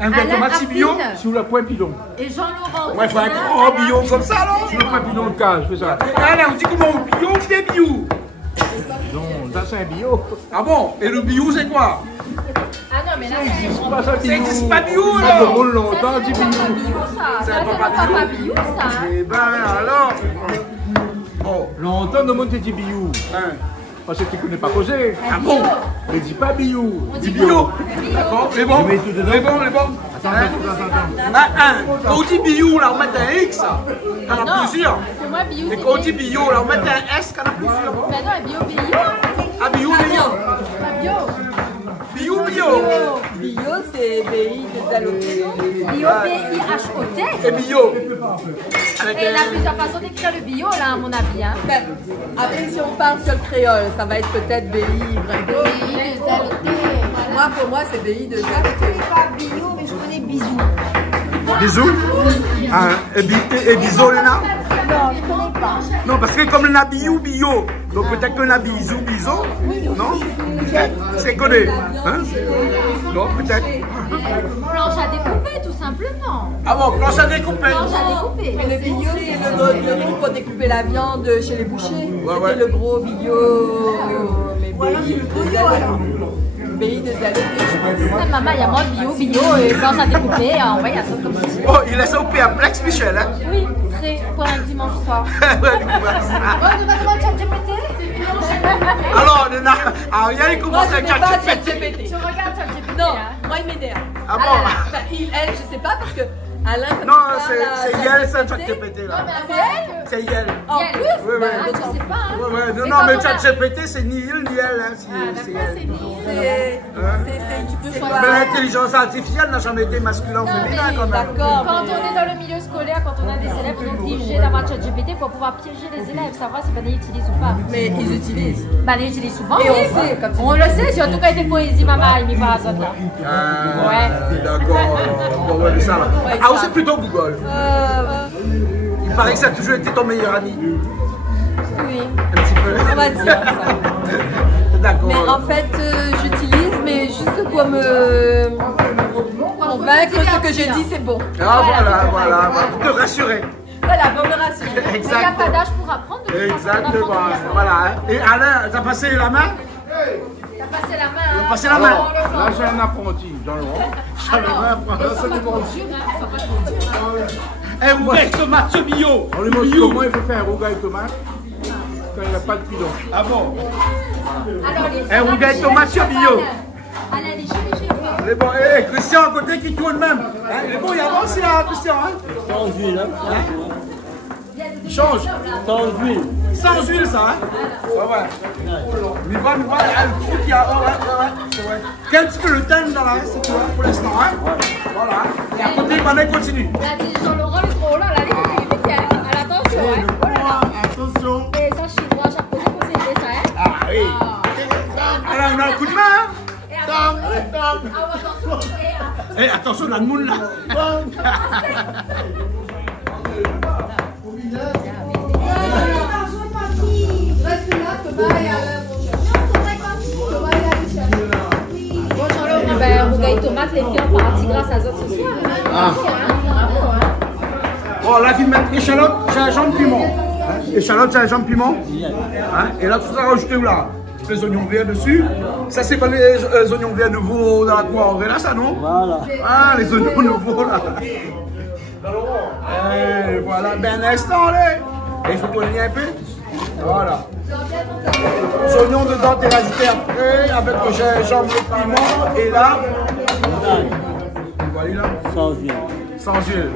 un verre de tomate bio Sous la pointe pilon. et Jean-Laurent. Ouais, il faut un grand bio comme ça, là. Sous la pointe pilon de cage, fais ça. Ah là, on dit comment bio ou des bio? Non, ça c'est un bio. Ah bon? Et le bio, c'est quoi? Ah non, mais là, C'est pas ça Ça bio. n'existe pas bio, Ça là. roule longtemps, dit bio. ça, c'est pas bio, ça. Hein. Eh ben, alors. Bon, Longtemps, le monde te dit bio. hein. Parce que tu connais pas causer. Ah bon? Mais dis pas bio. Dis bio. D'accord, c'est bon. Je mets tout dedans. C'est bon. Attends. Quand on dit bio, là, on met un X. On a plusieurs. Pour moi, bio, Et c'est quand on dit bio, là, on met un S, qu'on a plusieurs. Ben non, bio. Ah, bio. Pas bio. Bio. Bio, c'est BI des allotés. Bio, B-I-H-O-T. Et bio. Avec Et il y a plusieurs façons d'écrire le bio, là, à mon avis. Hein. Ben, après, si on parle sur le créole, ça va être peut-être BI, Y. BI, des allotés. Moi, pour moi, c'est BI de allotés. Pas bio, mais je connais bisous. bisous. Ah, et bisous, Léna? Non, je connais pas. Non, parce que comme le na bio, donc peut-être que le na bisou, non? C'est connu. Hein? Non, peut-être. Planche à découper, tout simplement. Ah bon, planche à découper. Planche à découper. Mais le billot, c'est le truc pour découper la viande chez les bouchers. C'était le gros billot. Mais pays des allées. Maman, il y a moins de billot et planche à découper. On va y aller comme ça. Oh, il a ça au Plex, Michel, hein? Oui, très pour un dimanche soir. Bon, nous va demander ChatGPT. Alors, Ariel, il commence avec ChatGPT. Tu regardes ChatGPT. Non, moi il m'énerve. Ah bon? Elle, je sais pas parce que Alain. Non, c'est Yel, c'est ChatGPT là. C'est elle? C'est Yel. En plus? Oui, oui. Je sais pas. Hein. Non, mais ChatGPT, c'est ni il ni elle. Hein. C'est Yel. C'est quoi? Mais l'intelligence artificielle n'a jamais été masculin ou féminin quand même. D'accord. Quand on est dans le milieu scolaire, quand on a des élèves, on est obligé d'avoir ChatGPT pour pouvoir piéger les élèves, savoir si ils utilisent ou pas. Mais ils utilisent. Bah, ils utilisent souvent. Et oui. on sait quand on le sait, surtout quand il fait poésie, maman, il met pas à là. Ouais. D'accord. Bon, ouais, ça là. Ah, ou c'est plutôt Google. Il paraît que ça a toujours été ton meilleur ami. Oui. Un petit peu. On va dire ça. D'accord. Mais en fait, j'utilise, mais juste pour me convaincre que ce que j'ai dit, c'est bon. Ah, voilà. Pour te rassurer. Voilà, pour me rassurer. Il n'y a pas d'âge pour apprendre. Exactement. Voilà. Et Alain, t'as passé la main? T'as passé la main. Passé la main. Là, j'ai un apprenti dans le rang. Un rougail tomate bio. On lui montre comment il faut faire un rougail tomate quand il n'y a pas de pilon. Ah bon? Un rougail tomate bio. Il est bon. Eh, Christian à côté qui tourne même. Hein, il est bon, il avance là, Christian. Hein? Sans huile, hein? Change. Sans huile. Sans huile, ça, hein? Ouais. Mais voilà, le truc, il y a. C'est vrai. Quel petit peu le thème dans la reste, c'est toi, pour l'instant, hein? Voilà. Et à côté, il va continue. Jean-Laurent, le gros là, les copains, attention, hein? Oh là là. Attention. Et ça, chinois, japonais, conseiller ça, hein? Ah oui. Alors, on a un coup de main, hein? Eh, attention, on a le moule là. Bon, Jean-Laurent, ben, rougail tomate, les filles ont parti grâce à Zot ce soir. Bon, là, il met échalote, gingembre, piment. Échalote, gingembre, piment. Hein? Et là, tu vas rajouter où là? Les oignons verts dessus. Ça, c'est pas les oignons verts nouveaux dans la poire. Là, ça, non? Voilà. Ah, les oignons nouveaux, là. Et voilà. Ben, un instant, là. Il faut tourner un peu. Voilà. Les oignons dedans, tu rajouté après, avec le gingembre, le piment. Et là. Voilà, là. Sans huile. Sans huile.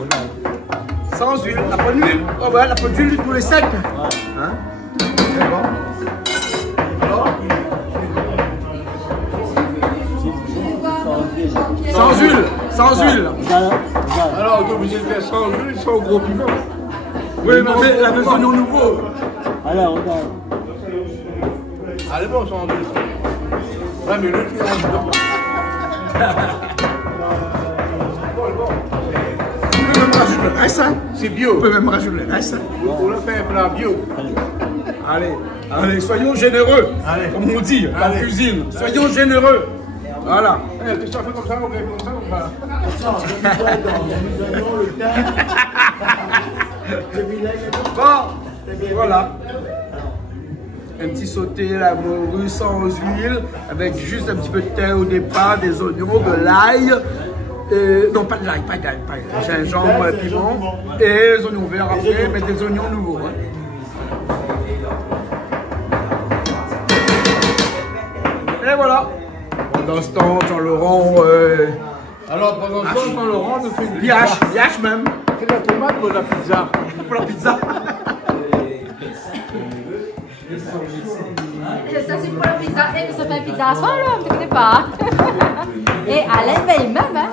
Sans huile. La bonne huile. Oh, ouais, la bonne huile pour les secs. Hein? C'est bon. Sans huile, sans huile. Alors, on est obligé de faire sans huile, sans gros piment. Oui, mais la maison oignons nouveau. Alors, regarde. Allez, bon, sans huile. Ouais, mais le piment, Tu peux même rajouter le reste, hein? c'est bio. Tu peux même rajouter le reste. On a fait un plat bio. Allez, soyons généreux. Allez. Comme on dit, en Allez. cuisine. Soyons généreux. Voilà. Eh, tu as fait comme ça, on fait comme ça, on va. Bon, voilà. Un petit sauté, la morue sans huile, avec juste un petit peu de thym au départ, des oignons, de l'ail. Non, pas de l'ail, pas d'ail, gingembre, piment. Et les oignons verts après, mais des oignons nouveaux. Hein. Et voilà. Pendant ce temps, Jean-Laurent. Alors, pendant ce temps, Jean-Laurent nous fait une Yache même. On fait de la tomate pour la pizza. Pour la pizza. Ça, c'est pour la pizza. Et ça fait pizza à soi, là, tu ne connais pas. Et à l'éveil même, hein.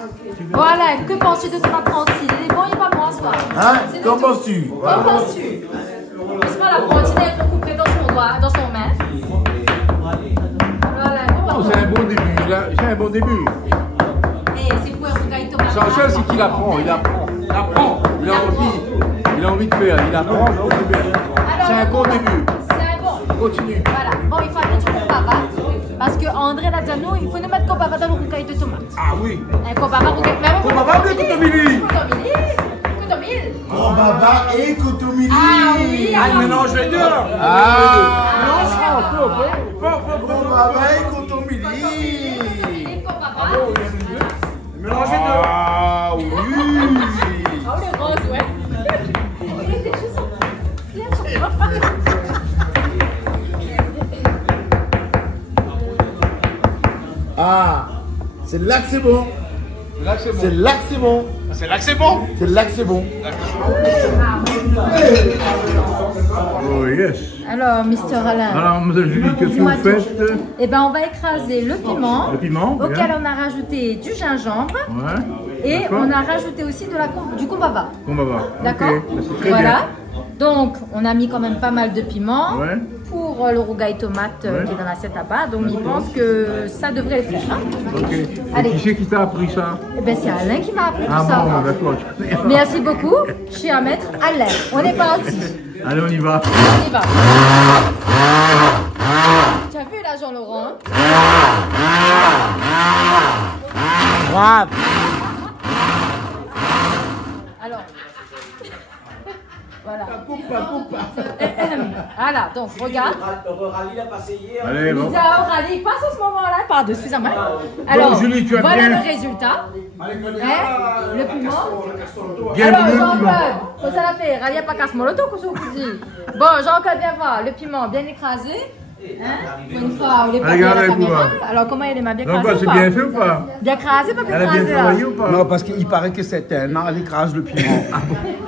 Voilà, que penses-tu de ton apprenti? Il est bon, il est pas bon à soi. Hein? Qu'en penses-tu? Qu'en penses-tu? Laisse-moi l'apprenti, elle est coupée dans son doigt, dans son main. Non, c'est un bon début. C'est un bon début. Et c'est pour un rougail tomate. L'essentiel, c'est qu'il apprend. Il apprend. Il a envie de faire. Il apprend. C'est un bon début. C'est un bon. Continue. Voilà. Bon, il faut aller du papa. Parce que André l'a dit à nous, il faut nous mettre Kobava dans le rougail de tomate. Ah oui. Kobava, rougail. Kobava ou Koutomili? Kobava et Koutomili. Ah oui. Ah, il mélange les deux. Kobava et Koutomili. Mélange les deux. Ah oui. Ah, le rose, ouais. Ah, c'est là que c'est bon. C'est là que c'est bon. C'est là que c'est bon. C'est là que c'est bon. Oh yes. Alors, Mr. Alain. Alors, Mademoiselle Julie, qu'est-ce que vous faites? Eh bien, on va écraser le piment. Le piment, bien. Auquel on a rajouté du gingembre. Ouais. Et D'accord. on a rajouté aussi du combava. Combava. D'accord. Ok, c'est très Voilà. bien. Donc, on a mis quand même pas mal de piment Ouais. pour le rougail tomate qui est dans l'assiette à bas. Donc, il pense que ça devrait le faire. Hein. Ok. Allez. Et qui c'est qui t'a appris ça? Eh bien, c'est Alain qui m'a appris Ah tout ça. bon, d'accord. Merci beaucoup, cher maître Alain. On est parti. Allez, on y va. On y va. Tu as vu là, Jean-Laurent? Bravo. Alors. Voilà. Coupe. Voilà, donc regarde. Rally a passé hier. Allez, bon. Lisa Aurélie passe à ce moment-là. Pardon, excusez-moi. Alors, Julie, tu as voilà bien- le résultat. Le piment. Bien Alors, voulu, Jean-Claude, comment ça l'a fait? Ralia pas casse molotov, qu'est-ce que vous dites? Bon, Jean-Claude, viens voir. Le piment bien écrasé. Hein? Une fois, on les pas Allez, bien à la regardez, caméra. Bouba. Alors, comment il est bien Donc, écrasé c'est ou pas? bien fait ou pas? Bien écrasé, pas bien Elle a bien écrasé là? travaillé ou pas? Non, parce qu'il paraît que c'est un art à l'écrasage le piment.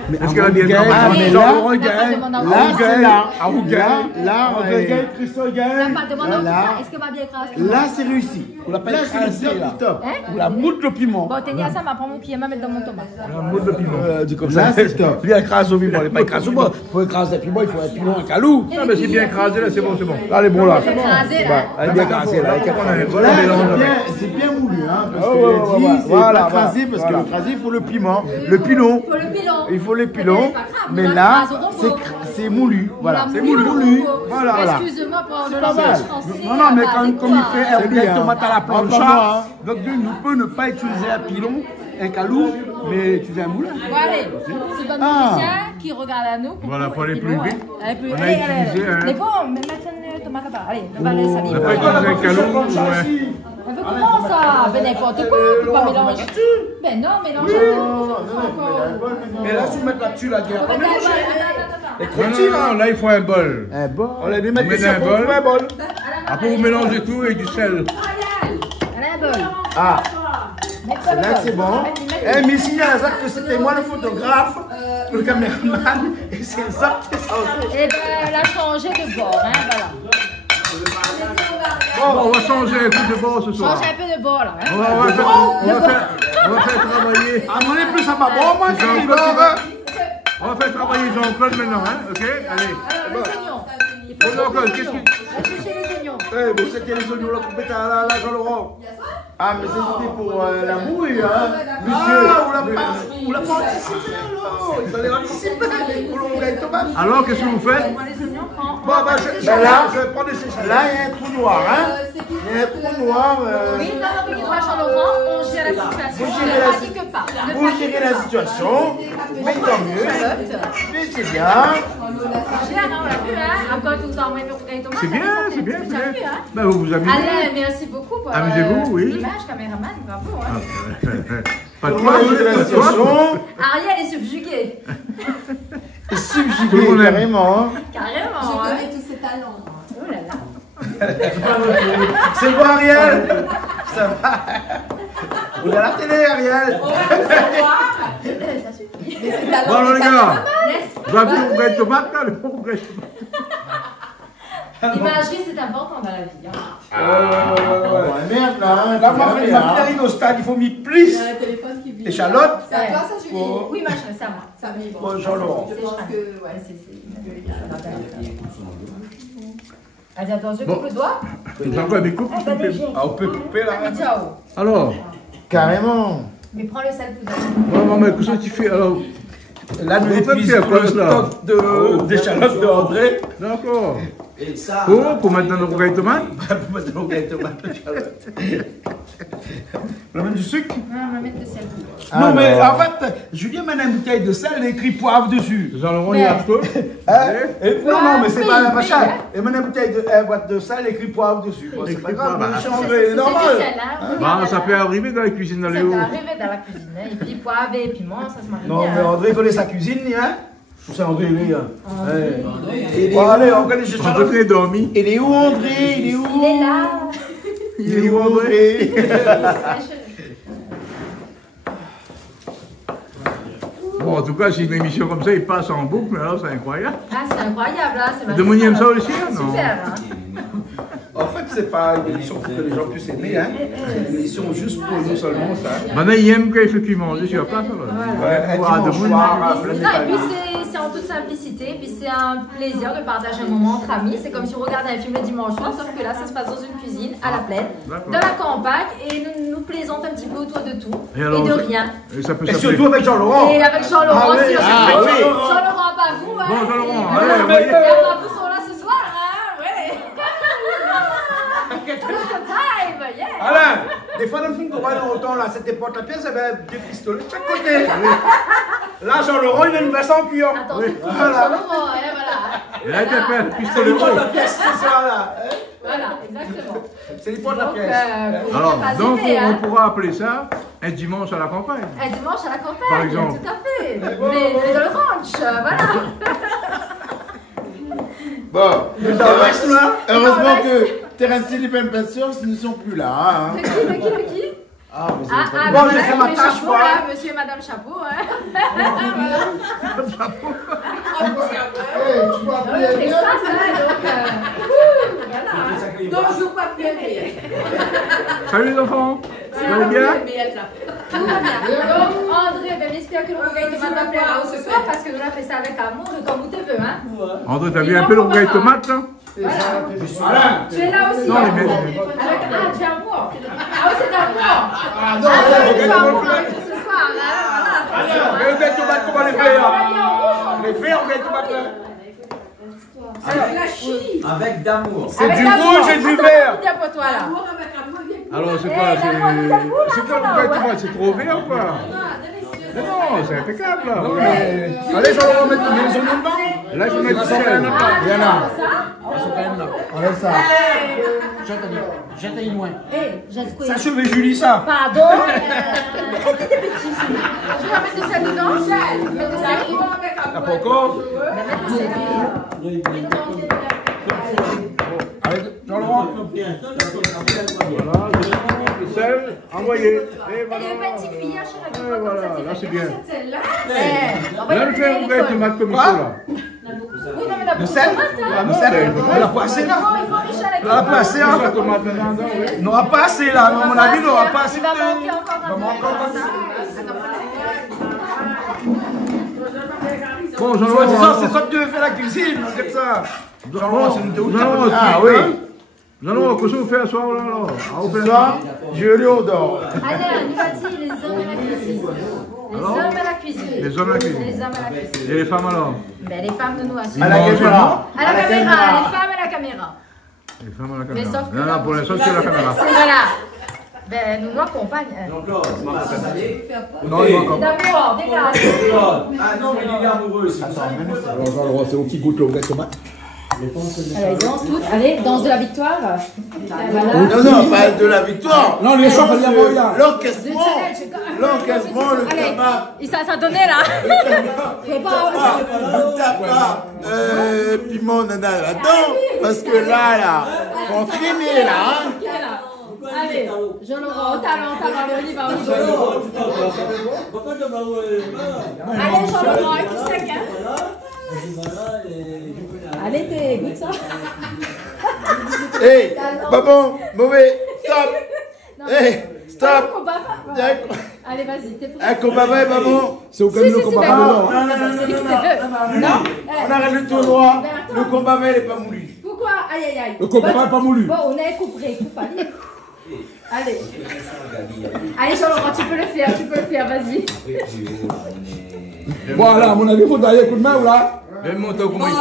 Mais Est-ce qu'elle a bien travaillé? Ah, mais Oui, là, on n'a pas regarde. demandé à Là, Rougail. c'est là. À Rougail. Là, Rougail, Christophe On n'a Gaël. pas demandé Là, ça. Est-ce que va bien écrasé? là, c'est réussi. on l'a pas Là, c'est écrasé, le là. top. Hein? On la moute le piment. Bon, t'es à ça, ma prendre mon pied, m'a mettre dans mon tomate. Un mot de piment. Dis comme Là, ça. c'est top. Lui, il écrase au piment. Il n'est pas écrasé au piment. Pour écraser le piment, il faut un piment, un calou. Ah, mais c'est bien écrasé, là, c'est bon, c'est bon. Là, elle est bon, là. Bien écrasé, là. Elle est bien écrasée, là. On a un bon Là, mélange. c'est bien moulu, hein, parce Ah, que ouais, dit, ouais, c'est voilà, pas écrasé, voilà, parce voilà. que écrasé, il faut le piment, le pilon. Il faut le pilon. Il faut les Mais pilons, c'est pas grave, mais on là, écrase au robot. c'est moulu, voilà. C'est moulu. Voilà, voilà. Excuse-moi pour le pas langage mal. français. Non, mais bah, comme avec il toi. fait un rougail bien. tomate à la Ah, plancha, pas moi, donc nous peut ne pas utiliser un pilon, un calou, mais utiliser un moulin. Bon, allez, c'est bon Ah. musicien qui regarde à nous. Voilà, pour aller plus Pilon, vite. hein. Allez, plus- On a allez, utilisé allez. un- Mais bon, mais maintenant, tomate là-bas. Allez, on va laisser aller. On a pas utilisé un calou, ouais. Mais comment ça? Ben n'importe quoi, on peut pas mélanger. Ben non, mélange Et là, si vous mettez là-dessus, la guerre. Non, non, non, là, il faut un bol. Un bon. On les Vous met mettez ici un pour bol. trouver un bol. Après, vous mélangez tout avec du sel. Allez, un bol. Ah, C'est là que c'est bon. Eh, mais signale à Zach que c'était moi le photographe, le caméraman, et c'est Zach qui est censé. Eh ben, elle a changé de bord, hein, voilà. Bon, on va changer un coup de bord ce soir. Change un peu de bord, là. Hein. On va faire travailler. À mon avis, plus ça m'a bon, moi, je dis, On va faire travailler Jean-Claude maintenant, hein? Ok? Allez. Alors, les oignons. Il Bon, faut Jean-Claude, les qu'est-ce oignons. que... Va toucher les oignons. Eh, bon, c'était les oignons là qu'on mettait à la Jean-Laurent. ah, mais c'était pour la mouille, hein. Monsieur, on l'a pas anticipé alors. Il fallait anticiper pour le rougail tomate. Alors, qu'est-ce que vous faites? Les oignons, prends. Bon, bah, je vais prendre des séchelles. Là, il y a un trou noir, hein. Il y a un trou noir. Oui, non, non, mais toi, Jean-Laurent, on gère la situation. Vous gérez Ne la panique pas. Ne Pour panique gérer pas. la situation, mais tant mieux. Mais c'est bien. Gère, hein, on l'a vu, hein. Encore tout le temps, on met le rougail tomate. C'est bien, c'est bien, Tu c'est as bien. vu, hein. Ben, vous vous amusez. Alain, merci beaucoup pour Amusez-vous, oui. l'image, caméraman, bravo. Hein. Pas de Comment quoi, gérer la situation? Ariel est subjuguée. Tout le Subjugué, monde aime. carrément. Hein. Carrément. Je hein. connais tous ces talents. Oh là là. C'est bon, Ariel? Ça va? Regarde la télé, Ariel. Ça suffit. Mais ces talents, Bon, alors, les gars, Laisse. vous avez vu le rougail tomate, là? Le rougail tomate. L'imagerie, c'est important dans la vie. Hein. Merde, là. Hein, Là, ma fille arrive au stade, il faut m'y plisse. il y a un téléphone qui vibre. Échalote. C'est à toi, ça, Julie? Oh. Oui, machin, c'est à moi. Ça vibre. Bon, Jean-Laurent. Je pense que, ouais, Vas-y, attends, je Bon. coupe le doigt. Vous avez quoi, des coupes? Ah, on peut couper là. Ciao. Alors, Carrément. Mais prends le sel plus non, mais qu'est-ce que tu fais? Alors, Là, nous On peut épuisons faire quoi, le là? stock d'échalotes de André. d'accord. Et ça. Pour mettre dans le rougail de tomate? Pour mettre dans le rougail de tomate. On va mettre du sucre? Non, on va mettre de sel. Non, mais en fait, Julien met une bouteille de sel et écrit poivre dessus. Jean-Laurent, il y a tout. Non, mais c'est pas machin. Il met une bouteille de boîte de sel et écrit poivre dessus. C'est pas grave, c'est normal. Ça peut arriver dans la cuisine dans les hauts. Ça peut arriver dans la cuisine. Et puis poivre et piment, ça se marie bien. Non, mais André connaît sa cuisine, hein? C'est André, lui. Bon, allez, on connaît chez Charles. André est dormi. Il est où, André? Il est où? Il est là. Il est où, André? Bon, en tout cas, si une émission comme ça, il passe en boucle, alors c'est incroyable. Ah, c'est incroyable, là. C'est De Mouni aime ça aussi, non? Super, hein? En fait, c'est pas une émission pour que les gens puissent aimer, hein. C'est une émission juste pour nous seulement, ça. Maintenant, il aime quand il fait qu'il mange sur la place, alors. Dimanche soir, Et puis, c'est en toute simplicité. Et puis, c'est un plaisir de partager un moment entre amis. C'est comme si on regardait un film le dimanche soir, sauf que là, ça se passe dans une cuisine, à la plaine, dans la campagne, et nous plaisons un petit peu autour de tout et de rien. Et surtout avec Jean-Laurent. Et avec Jean-Laurent aussi. Jean-Laurent, pas vous, hein. Bon, Jean-Laurent, allez, vous sont là ce soir, hein, ouais. Alain, des fois dans le film qu'on voit longtemps, là, cette époque, la pièce, il y avait des pistolets de chaque côté. Là, Jean-Laurent, il a une veste en cuir. Attends, c'est pour Jean-Laurent, voilà. Et là, il t'appelle pistolet haut. La pièce, c'est ça, là. Voilà, exactement. C'est l'hypothèse de la pièce. Alors, donc, on pourra appeler ça un dimanche à la campagne. Un dimanche à la campagne, par exemple. Tout à fait. Mais dans le ranch, voilà. Bon, heureusement que Terence et les Patience ne sont plus là. Hein. De qui Ah, bon, j'ai fait ma tâche, moi. Monsieur et Madame Chapeau, hein. Madame Chapeau. C'est ça, donc. Non, je joue pas bien. Salut les enfants. Vous allez bien? Tout va bien. Donc, André, j'espère que le rougail de tomate va plaire ce soir parce que nous avons fait ça avec amour et comme vous te veux, hein. André, t'as vu un peu le rougail de tomate, là? Voilà. Tu es là aussi. Non, les mecs. Tu es amour. Ah oui, c'est d'amour. Ah non, tu es amour avec nous ce soir, hein. Alors, le rougail de tomate, comment les faire? Les faire, rougail de tomate, là. Avec d'amour. C'est du rouge et du vert. Pour toi, là. Alors, c'est quoi? C'est quoi le rougail de tomate? C'est trop vert ou quoi? Non, c'est impeccable, là. Allez, Jean-Laurent, mettre les oignons dedans. Là, je vais mettre du sel. Enlève ça. Jette loin. Ça cheveux Julie, ça. Pardon. C'était des bêtises. Je vais mettre de sel dedans. Mettre de sel dedans. T'as pas encore? Mettre de sel. Allez, Jean-Laurent. Voilà, le sel, envoyé. Et voilà. Et une petite cuillère chez la voilà, là c'est bien. Là, le fait un rougail de tomate comme ça, là. Le sel? Le sel? On l'a pas assez, là. On l'a pas assez, hein. On n'aura pas assez, là. À mon avis, on n'aura pas assez. Il va manquer encore un peu. Bon, Jean-Laurent, c'est toi qui devais faire la cuisine, regarde ça. Jean-Laurent, c'est une théorie. Ah oui. Jean-Laurent, qu'est-ce que vous faites ce soir, là? Ce soir, je lui dehors. Allez, on y va dire les hommes à la cuisine. Les hommes à la cuisine. Les hommes à la cuisine. Les hommes à la cuisine. Et les femmes alors? Ben, les femmes de nous aussi. À la caméra. À la caméra, les femmes à la caméra. Les femmes à la Mais caméra. sauf que Non, là, non, pour l'instant, c'est la caméra. Voilà. Ben, nous accompagnons. Donc là, c'est pas ça salé. Non, il va encore. D'abord, dégage. Ah non, mais il est amoureux. Alors, Jean-Laurent, c'est où qui goûte le rougail de tomate? Alors, ils dansent toutes. Allez, danse de la victoire. Voilà. Non, pas de la victoire. Non, les chants, il y a l'encaissement, le tabac. Il s'est donné là. Le tabac, piment, nana, là-dedans. Parce que là, on finit là. Hein. Allez, Jean-Laurent, au talent, on y va. Allez, Jean-Laurent, avec qui c'est qu'un? Allez, t'es, goûte ça. Hé, maman, mauvais, stop. Hé, stop. Allez, vas-y, t'es prêt. Un combat vrai, maman. C'est au Si, le combat ben, vrai. c'est lui qui te veut. Non. On arrête le tournoi. Le combat vrai, il n'est pas moulu. Pourquoi? Aïe, aïe, aïe. Le combat n'est pas moulu. Bon, on est couperé, coupe pas. Allez. Allez, Jean-Laurent, tu peux le faire, vas-y. Voilà, à mon avis, il faut donner un coup de main ou là? Bon,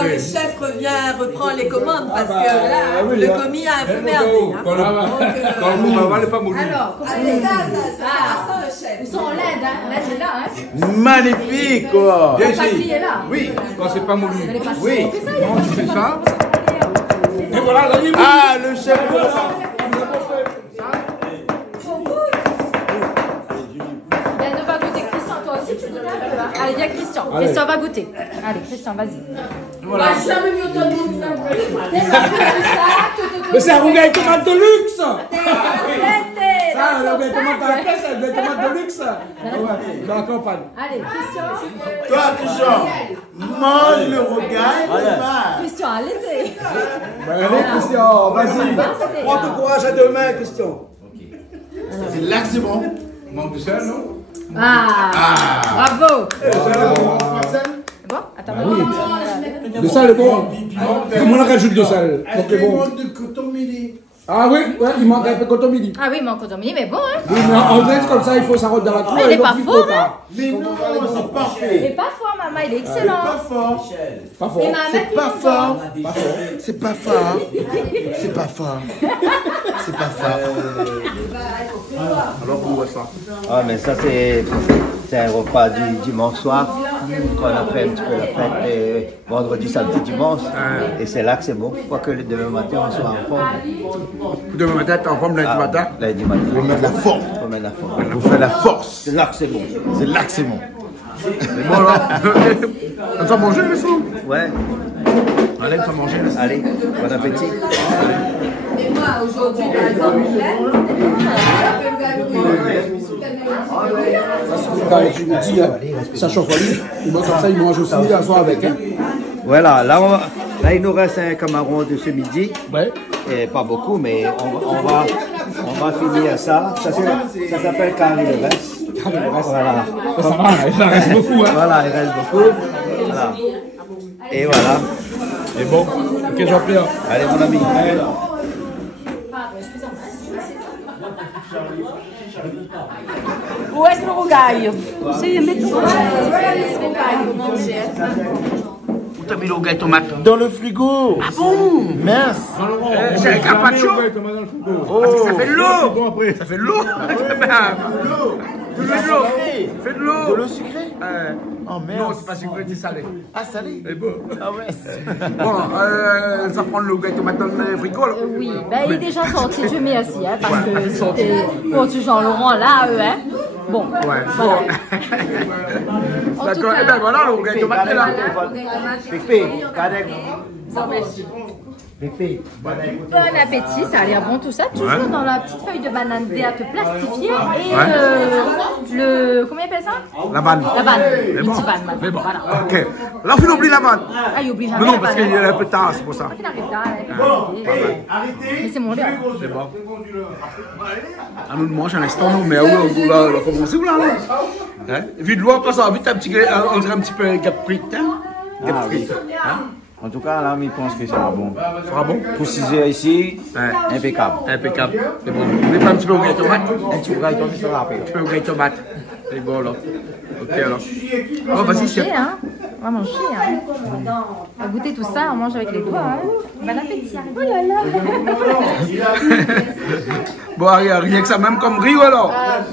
le chef reprend les commandes parce que là, le commis a un peu merdé. Quand le combat n'est pas moulu. Alors, c'est ça le chef. Ils sont en l'aide, hein. L'aide est là, hein. Magnifique, quoi. Le papier est là. Oui, quand c'est pas moulu. Oui. Quand tu fais ça. Et voilà, là, il est moulu. Ah, le chef. Ben, ne va goûter. Christian, toi aussi, tu goûtes un peu, hein. Allez, viens, Christian. Allez. Christian va goûter. Allez, Christian, vas-y. Voilà. Mais c'est un rougail tomate de luxe. Ça, le rougail tomate à la caisse, c'est un rougail tomate de luxe. Ouais, dans la campagne. Allez, Christian. Toi, Christian, mange le rogaille tomate. Christian, allez-y. Allez, Christian, vas-y. Prends ton courage à deux mains, Christian. C'est là que c'est bon. Manque de sel, non? Bravo. Bon, attends, Le sel est bon. Comment on rajoute de sel? Donc c'est bon. de coton midi. Ah oui, ouais, il manque un peu de coton midi. Ah oui, il manque de mais bon, hein. Oui, mais en vrai, comme ça, il faut ça rentre dans la cour. Il est pas fort, hein. Mais non, c'est Il parfait. est pas fort, maman, il est C'est excellent. pas fort. Pas fort. Et maman, C'est pas fort. Pas fort. C'est pas fort. C'est pas fort. C'est pas fort. Alors, on voit ça. Ah, mais ça, c'est un repas du dimanche soir, qu'on a fait un petit peu la fête vendredi, samedi, dimanche. Et c'est là que c'est bon. Quoique le demain matin, on soit en forme. Demain matin, t'es en forme lundi matin? Lundi matin. Faut mettre la forme. Faut mettre la forme. Faut faire la force. C'est là que c'est bon. C'est là que c'est bon. C'est bon, alors. On va manger, les sous? Ouais. Allez, on va manger. Allez, bon appétit. Et moi, aujourd'hui, par exemple, Quand tu me dis, ça chauffe à lui. Comme ça, il mange aussi un soir avec. Hein. Voilà, là, il nous reste un camaron de ce midi. Ouais. Et pas beaucoup, mais on va finir ça. Ça s'appelle carré de reste. Voilà. Ça va, il en reste beaucoup. Hein. Voilà, il reste beaucoup. Voilà. Et voilà. Et bon, ok Jean-Pierre. Allez mon ami. où est-ce le rougail? C'est maintenant. Où t'as mis le rougail tomate? Dans le frigo. Ah bon? Mince. C'est un carpaccio? Oh, Parce que ça fait de l'eau. bon après. Ça fait de l'eau. Fais de l'eau. De l'eau sucrée. Oh merde. Non, c'est pas sucré, c'est salé. Ah, salé. C'est bon. Ah ouais. Bon, ça prend le rougail tomate dans le frigo là. Oui, ben, il est déjà sorti, Dieu merci, hein, parce que c'était pour du Jean-Laurent là, hein. Bon, Ouais. voilà. D'accord. Et ben voilà, le rougail tomate est là. Pépé, Kadek. Pépé. Bon appétit, ça a l'air bon tout ça. Toujours dans la petite feuille de banane verte plastifiée et le comment il appelle ça? La vanne. La vanne, Mais une bon. petite vanne. Mais bon. Voilà. Ok. Là, on oublie la vanne. Ah, il oublie jamais. Mais non, la parce vanne. qu'il est un peu tard, c'est pour ça. Il arrive tard, mais c'est mon lieu. C'est bon. Ah, nous mange un instant, nous, mais on va commencer ou là? Hein? Vite l'eau, pas ça, vite un petit, on dirait un petit peu gap-frites. Gap-frites. En tout cas, là, il pense que ça sera bon. Ça sera bon? Pour 6 heures ici, impeccable. Impeccable. C'est bon. Vous voulez pas un petit peu au rougail tomate? Un petit rougail tomate, ça va après. Un petit peu au rougail tomate. C'est bon, là. Ok, alors. Oh, vas-y, chef. Hein. On va manger, hein. On va goûter tout ça, on mange avec les doigts, hein. Bon appétit. Oh là là. Bon, rien que ça, même comme riz, alors.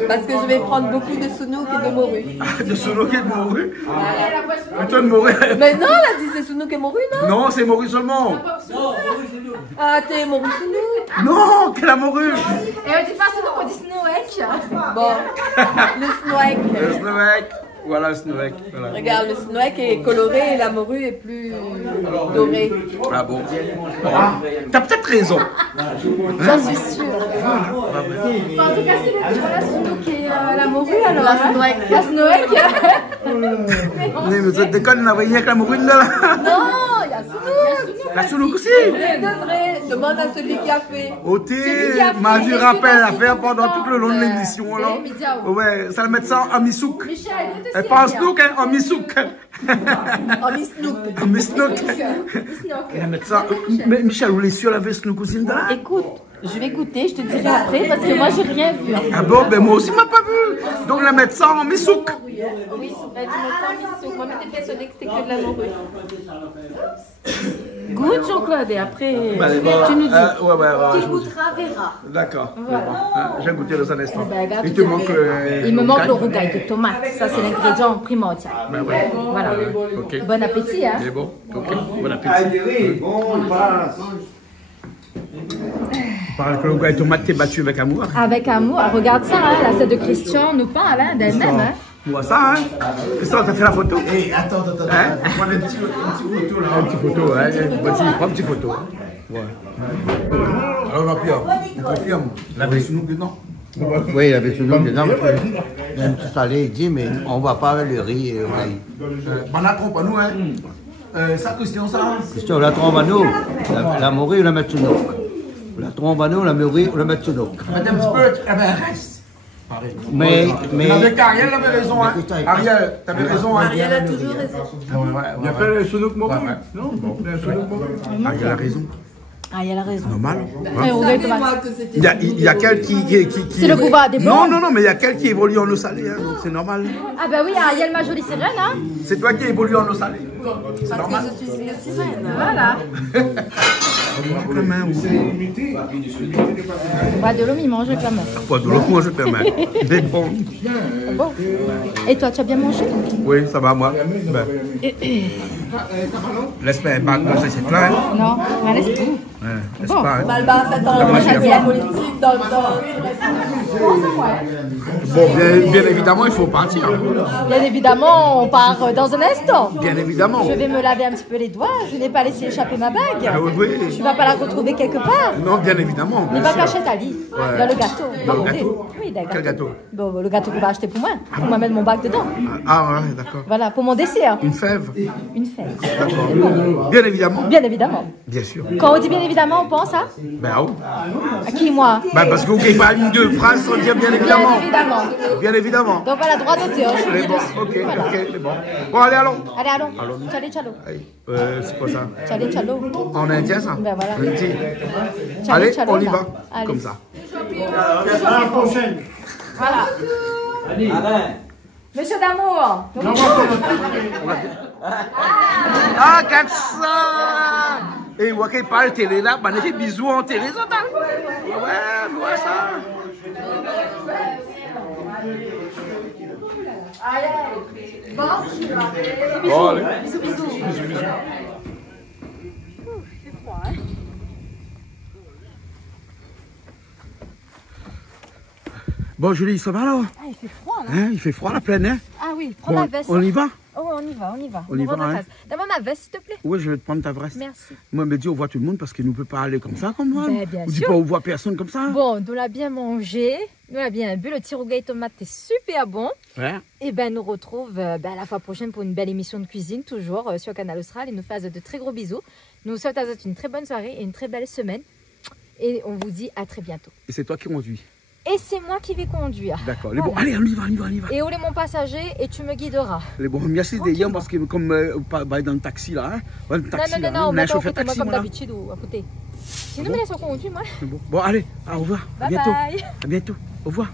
Parce que je vais prendre beaucoup de sounouk et de morue. De solo qui est de morue. Plutôt de morue. Mais non, elle a dit c'est sounouk et morue, non? Non, c'est morue seulement. Ah, t'es morue sounouk. Non, quelle la morue. Et on dit pas sounouk, on dit snowek. Bon, le snowek. Le snowek. Voilà le snowek. Voilà. Regarde, le snowek est coloré et la morue est plus dorée. Ah bon? T'as peut-être raison. J'en suis sûre. En tout cas, c'est la sounouk et la morue alors. La snowek. La snowek. Mais ça te déconne, on a rien que la morue là. Non, il y a sounouk. La sounouk aussi. De vrai, demande à celui qui a fait. Ôté, m'a dit rappel à faire pendant tout le long de l'émission là. Ouais, ça le met ça en misouk. Et pas en snook, hein, en misouk. En misnouk. En misnouk. Elle va mettre ça. Mais Michel, vous voulez sûr la veste snook aussi là? Écoute, Je vais goûter, je te dirai après parce que moi j'ai rien vu. Ah bon, ben moi aussi, m'a pas vu. Donc, la mettre ça en misouk. Oui, tu mets ça en miso. Moi, j'étais persuadée que c'était que de la morue. Goûte, Jean-Claude, et après, tu nous dis. Qui goûtera verra. D'accord. Voilà. J'ai goûté dans un instant. Regarde, Il te manque il me manque le rougail de tomate. Ça, c'est l'ingrédient primordial. Ben ouais. Voilà. Ok. Bon appétit, hein. Il est bon. Ok. Bon appétit. Allez, bon, on passe. Par que le rougail tomate t'es battu avec amour. Avec amour. Ah, regarde ça, hein, l'assiette de Christian nous parle hein, d'elle-même. Hein. On voit ça, hein. Christian, t'as fait la photo? Hé, attends. Hein? Prends une petite photo là. Une petite photo, hein. Vas-y, prends une petite photo. Ouais. Alors, Jean-Pierre, on confirme. La version nous dedans. Oui, il avait toujours dedans. Même tout salé, il dit, mais on ne va pas avec le riz et le riz. On a trompe à nous, hein. Ça, Christian, ça. Christian, la trompe à nous, la morue, on la met sous nous. La trompe à nous, la morue, on la met sous nous. Mettez un petit peu, eh ben, reste. Mais. Avec Ariel, avait raison, hein. Ariel, t'avais raison, hein. Ariel a toujours raison. Il y a pas le Sounouk Morue? Non, le Sounouk Morue. Ariel a raison. Ah, il a raison. Normal. Savez-moi que c'était. Il y a quel qui C'est le pouvoir des blancs. Non, mais il y a quel qui évolue en eau salée, hein, donc c'est normal. Ah, bah oui, Ariel, ma jolie sirène, hein. C'est toi qui évolue en eau salée. Parce que je suis une sirène. Voilà. Pas de l'eau, il mange avec la main. Pas de l'eau, moi je te mets. C'est bon. Bon. Et toi, tu as bien mangé? Oui, ça va, moi. Ben. Laisse-moi pas manger, c'est plein. Non, mais laisse tout. Laisse pas. Hein. Malba, ça t'en la politique dans le temps. Bon, bien évidemment, il faut partir. Bien évidemment, on part dans un instant. Bien évidemment. Je vais me laver un petit peu les doigts. Je n'ai pas laissé échapper ma bague. Ah oui. Tu vas pas la retrouver quelque part. Non, bien évidemment. Il va cacher ta lit. Ouais. Dans le gâteau. Dans le gâteau? Oui, d'accord. Quel gâteau? Bon, le gâteau qu'on va acheter pour moi. Pour moi mettre mon bague dedans. Ah ouais, d'accord. Voilà, pour mon dessert. Une fève? Une fève. D'accord. Bien évidemment. Bien évidemment. Bien sûr. Quand on dit bien évidemment, on pense à? Ben oui. À qui, moi? Ben parce que vous n'avez pas une deux phrases sans dire bien évidemment. Bien évidemment. Bien évidemment. Donc voilà, droit d'auteur. Je suis bon, dessus. ok, Voilà. ok, c'est bon. Bon, allez, allons. Allez, allons. Tchalo, tchalo. C'est quoi ça? Tchalo, tchalo. En indien, ça? Ben voilà. Lundi. Tchalo, Allez, tchalo, on y là. va. Allez. Comme ça. À la prochaine. Voilà. Monsieur d'amour. Ah, regarde ça! Et vous qui parle télé là, bah, j'ai bisous en télé, ça t'a. Ouais, vois ça. Allez. Bon, Bon, allez. bisous, bisous. Bisous, bisous. C'est froid, hein? Bon, Julie, ça va alors? Ah, il fait froid là. Hein, il fait froid la plaine, hein? Ah oui, prends Bon, ma veste. on y va? Oh, on y va, on y va. On y va, hein? Donne-moi ma veste, s'il te plaît. Oui, je vais te prendre ta veste. Merci. Moi, me dis, on voit tout le monde parce qu'il ne peut pas aller comme ça, comme moi. Ben, bien On dit sûr. pas, on voit personne comme ça. Bon, nous l'a bien mangé, nous l'a bien bu. Le petit rougail tomate est super bon. Ouais. Et ben, nous retrouve la fois prochaine pour une belle émission de cuisine, toujours sur Canal Austral. Et nous faisons de très gros bisous. Nous souhaitons à vous une très bonne soirée et une très belle semaine. Et on vous dit à très bientôt. Et c'est toi qui conduis. Et c'est moi qui vais conduire. D'accord. Voilà. Bon, allez, on y va, on y va, on y va. Et où est mon passager et tu me guideras. Les bon, merci des gens parce que comme dans le taxi là, hein. Ouais, le taxi, non, là, on a un pas chauffeur au côté, moi taxi, comme moi, là. d'habitude ou à côté. Sinon, me laisse conduire, moi. Bon, allez, au revoir. À Bye bientôt. bye. À bientôt. Au revoir.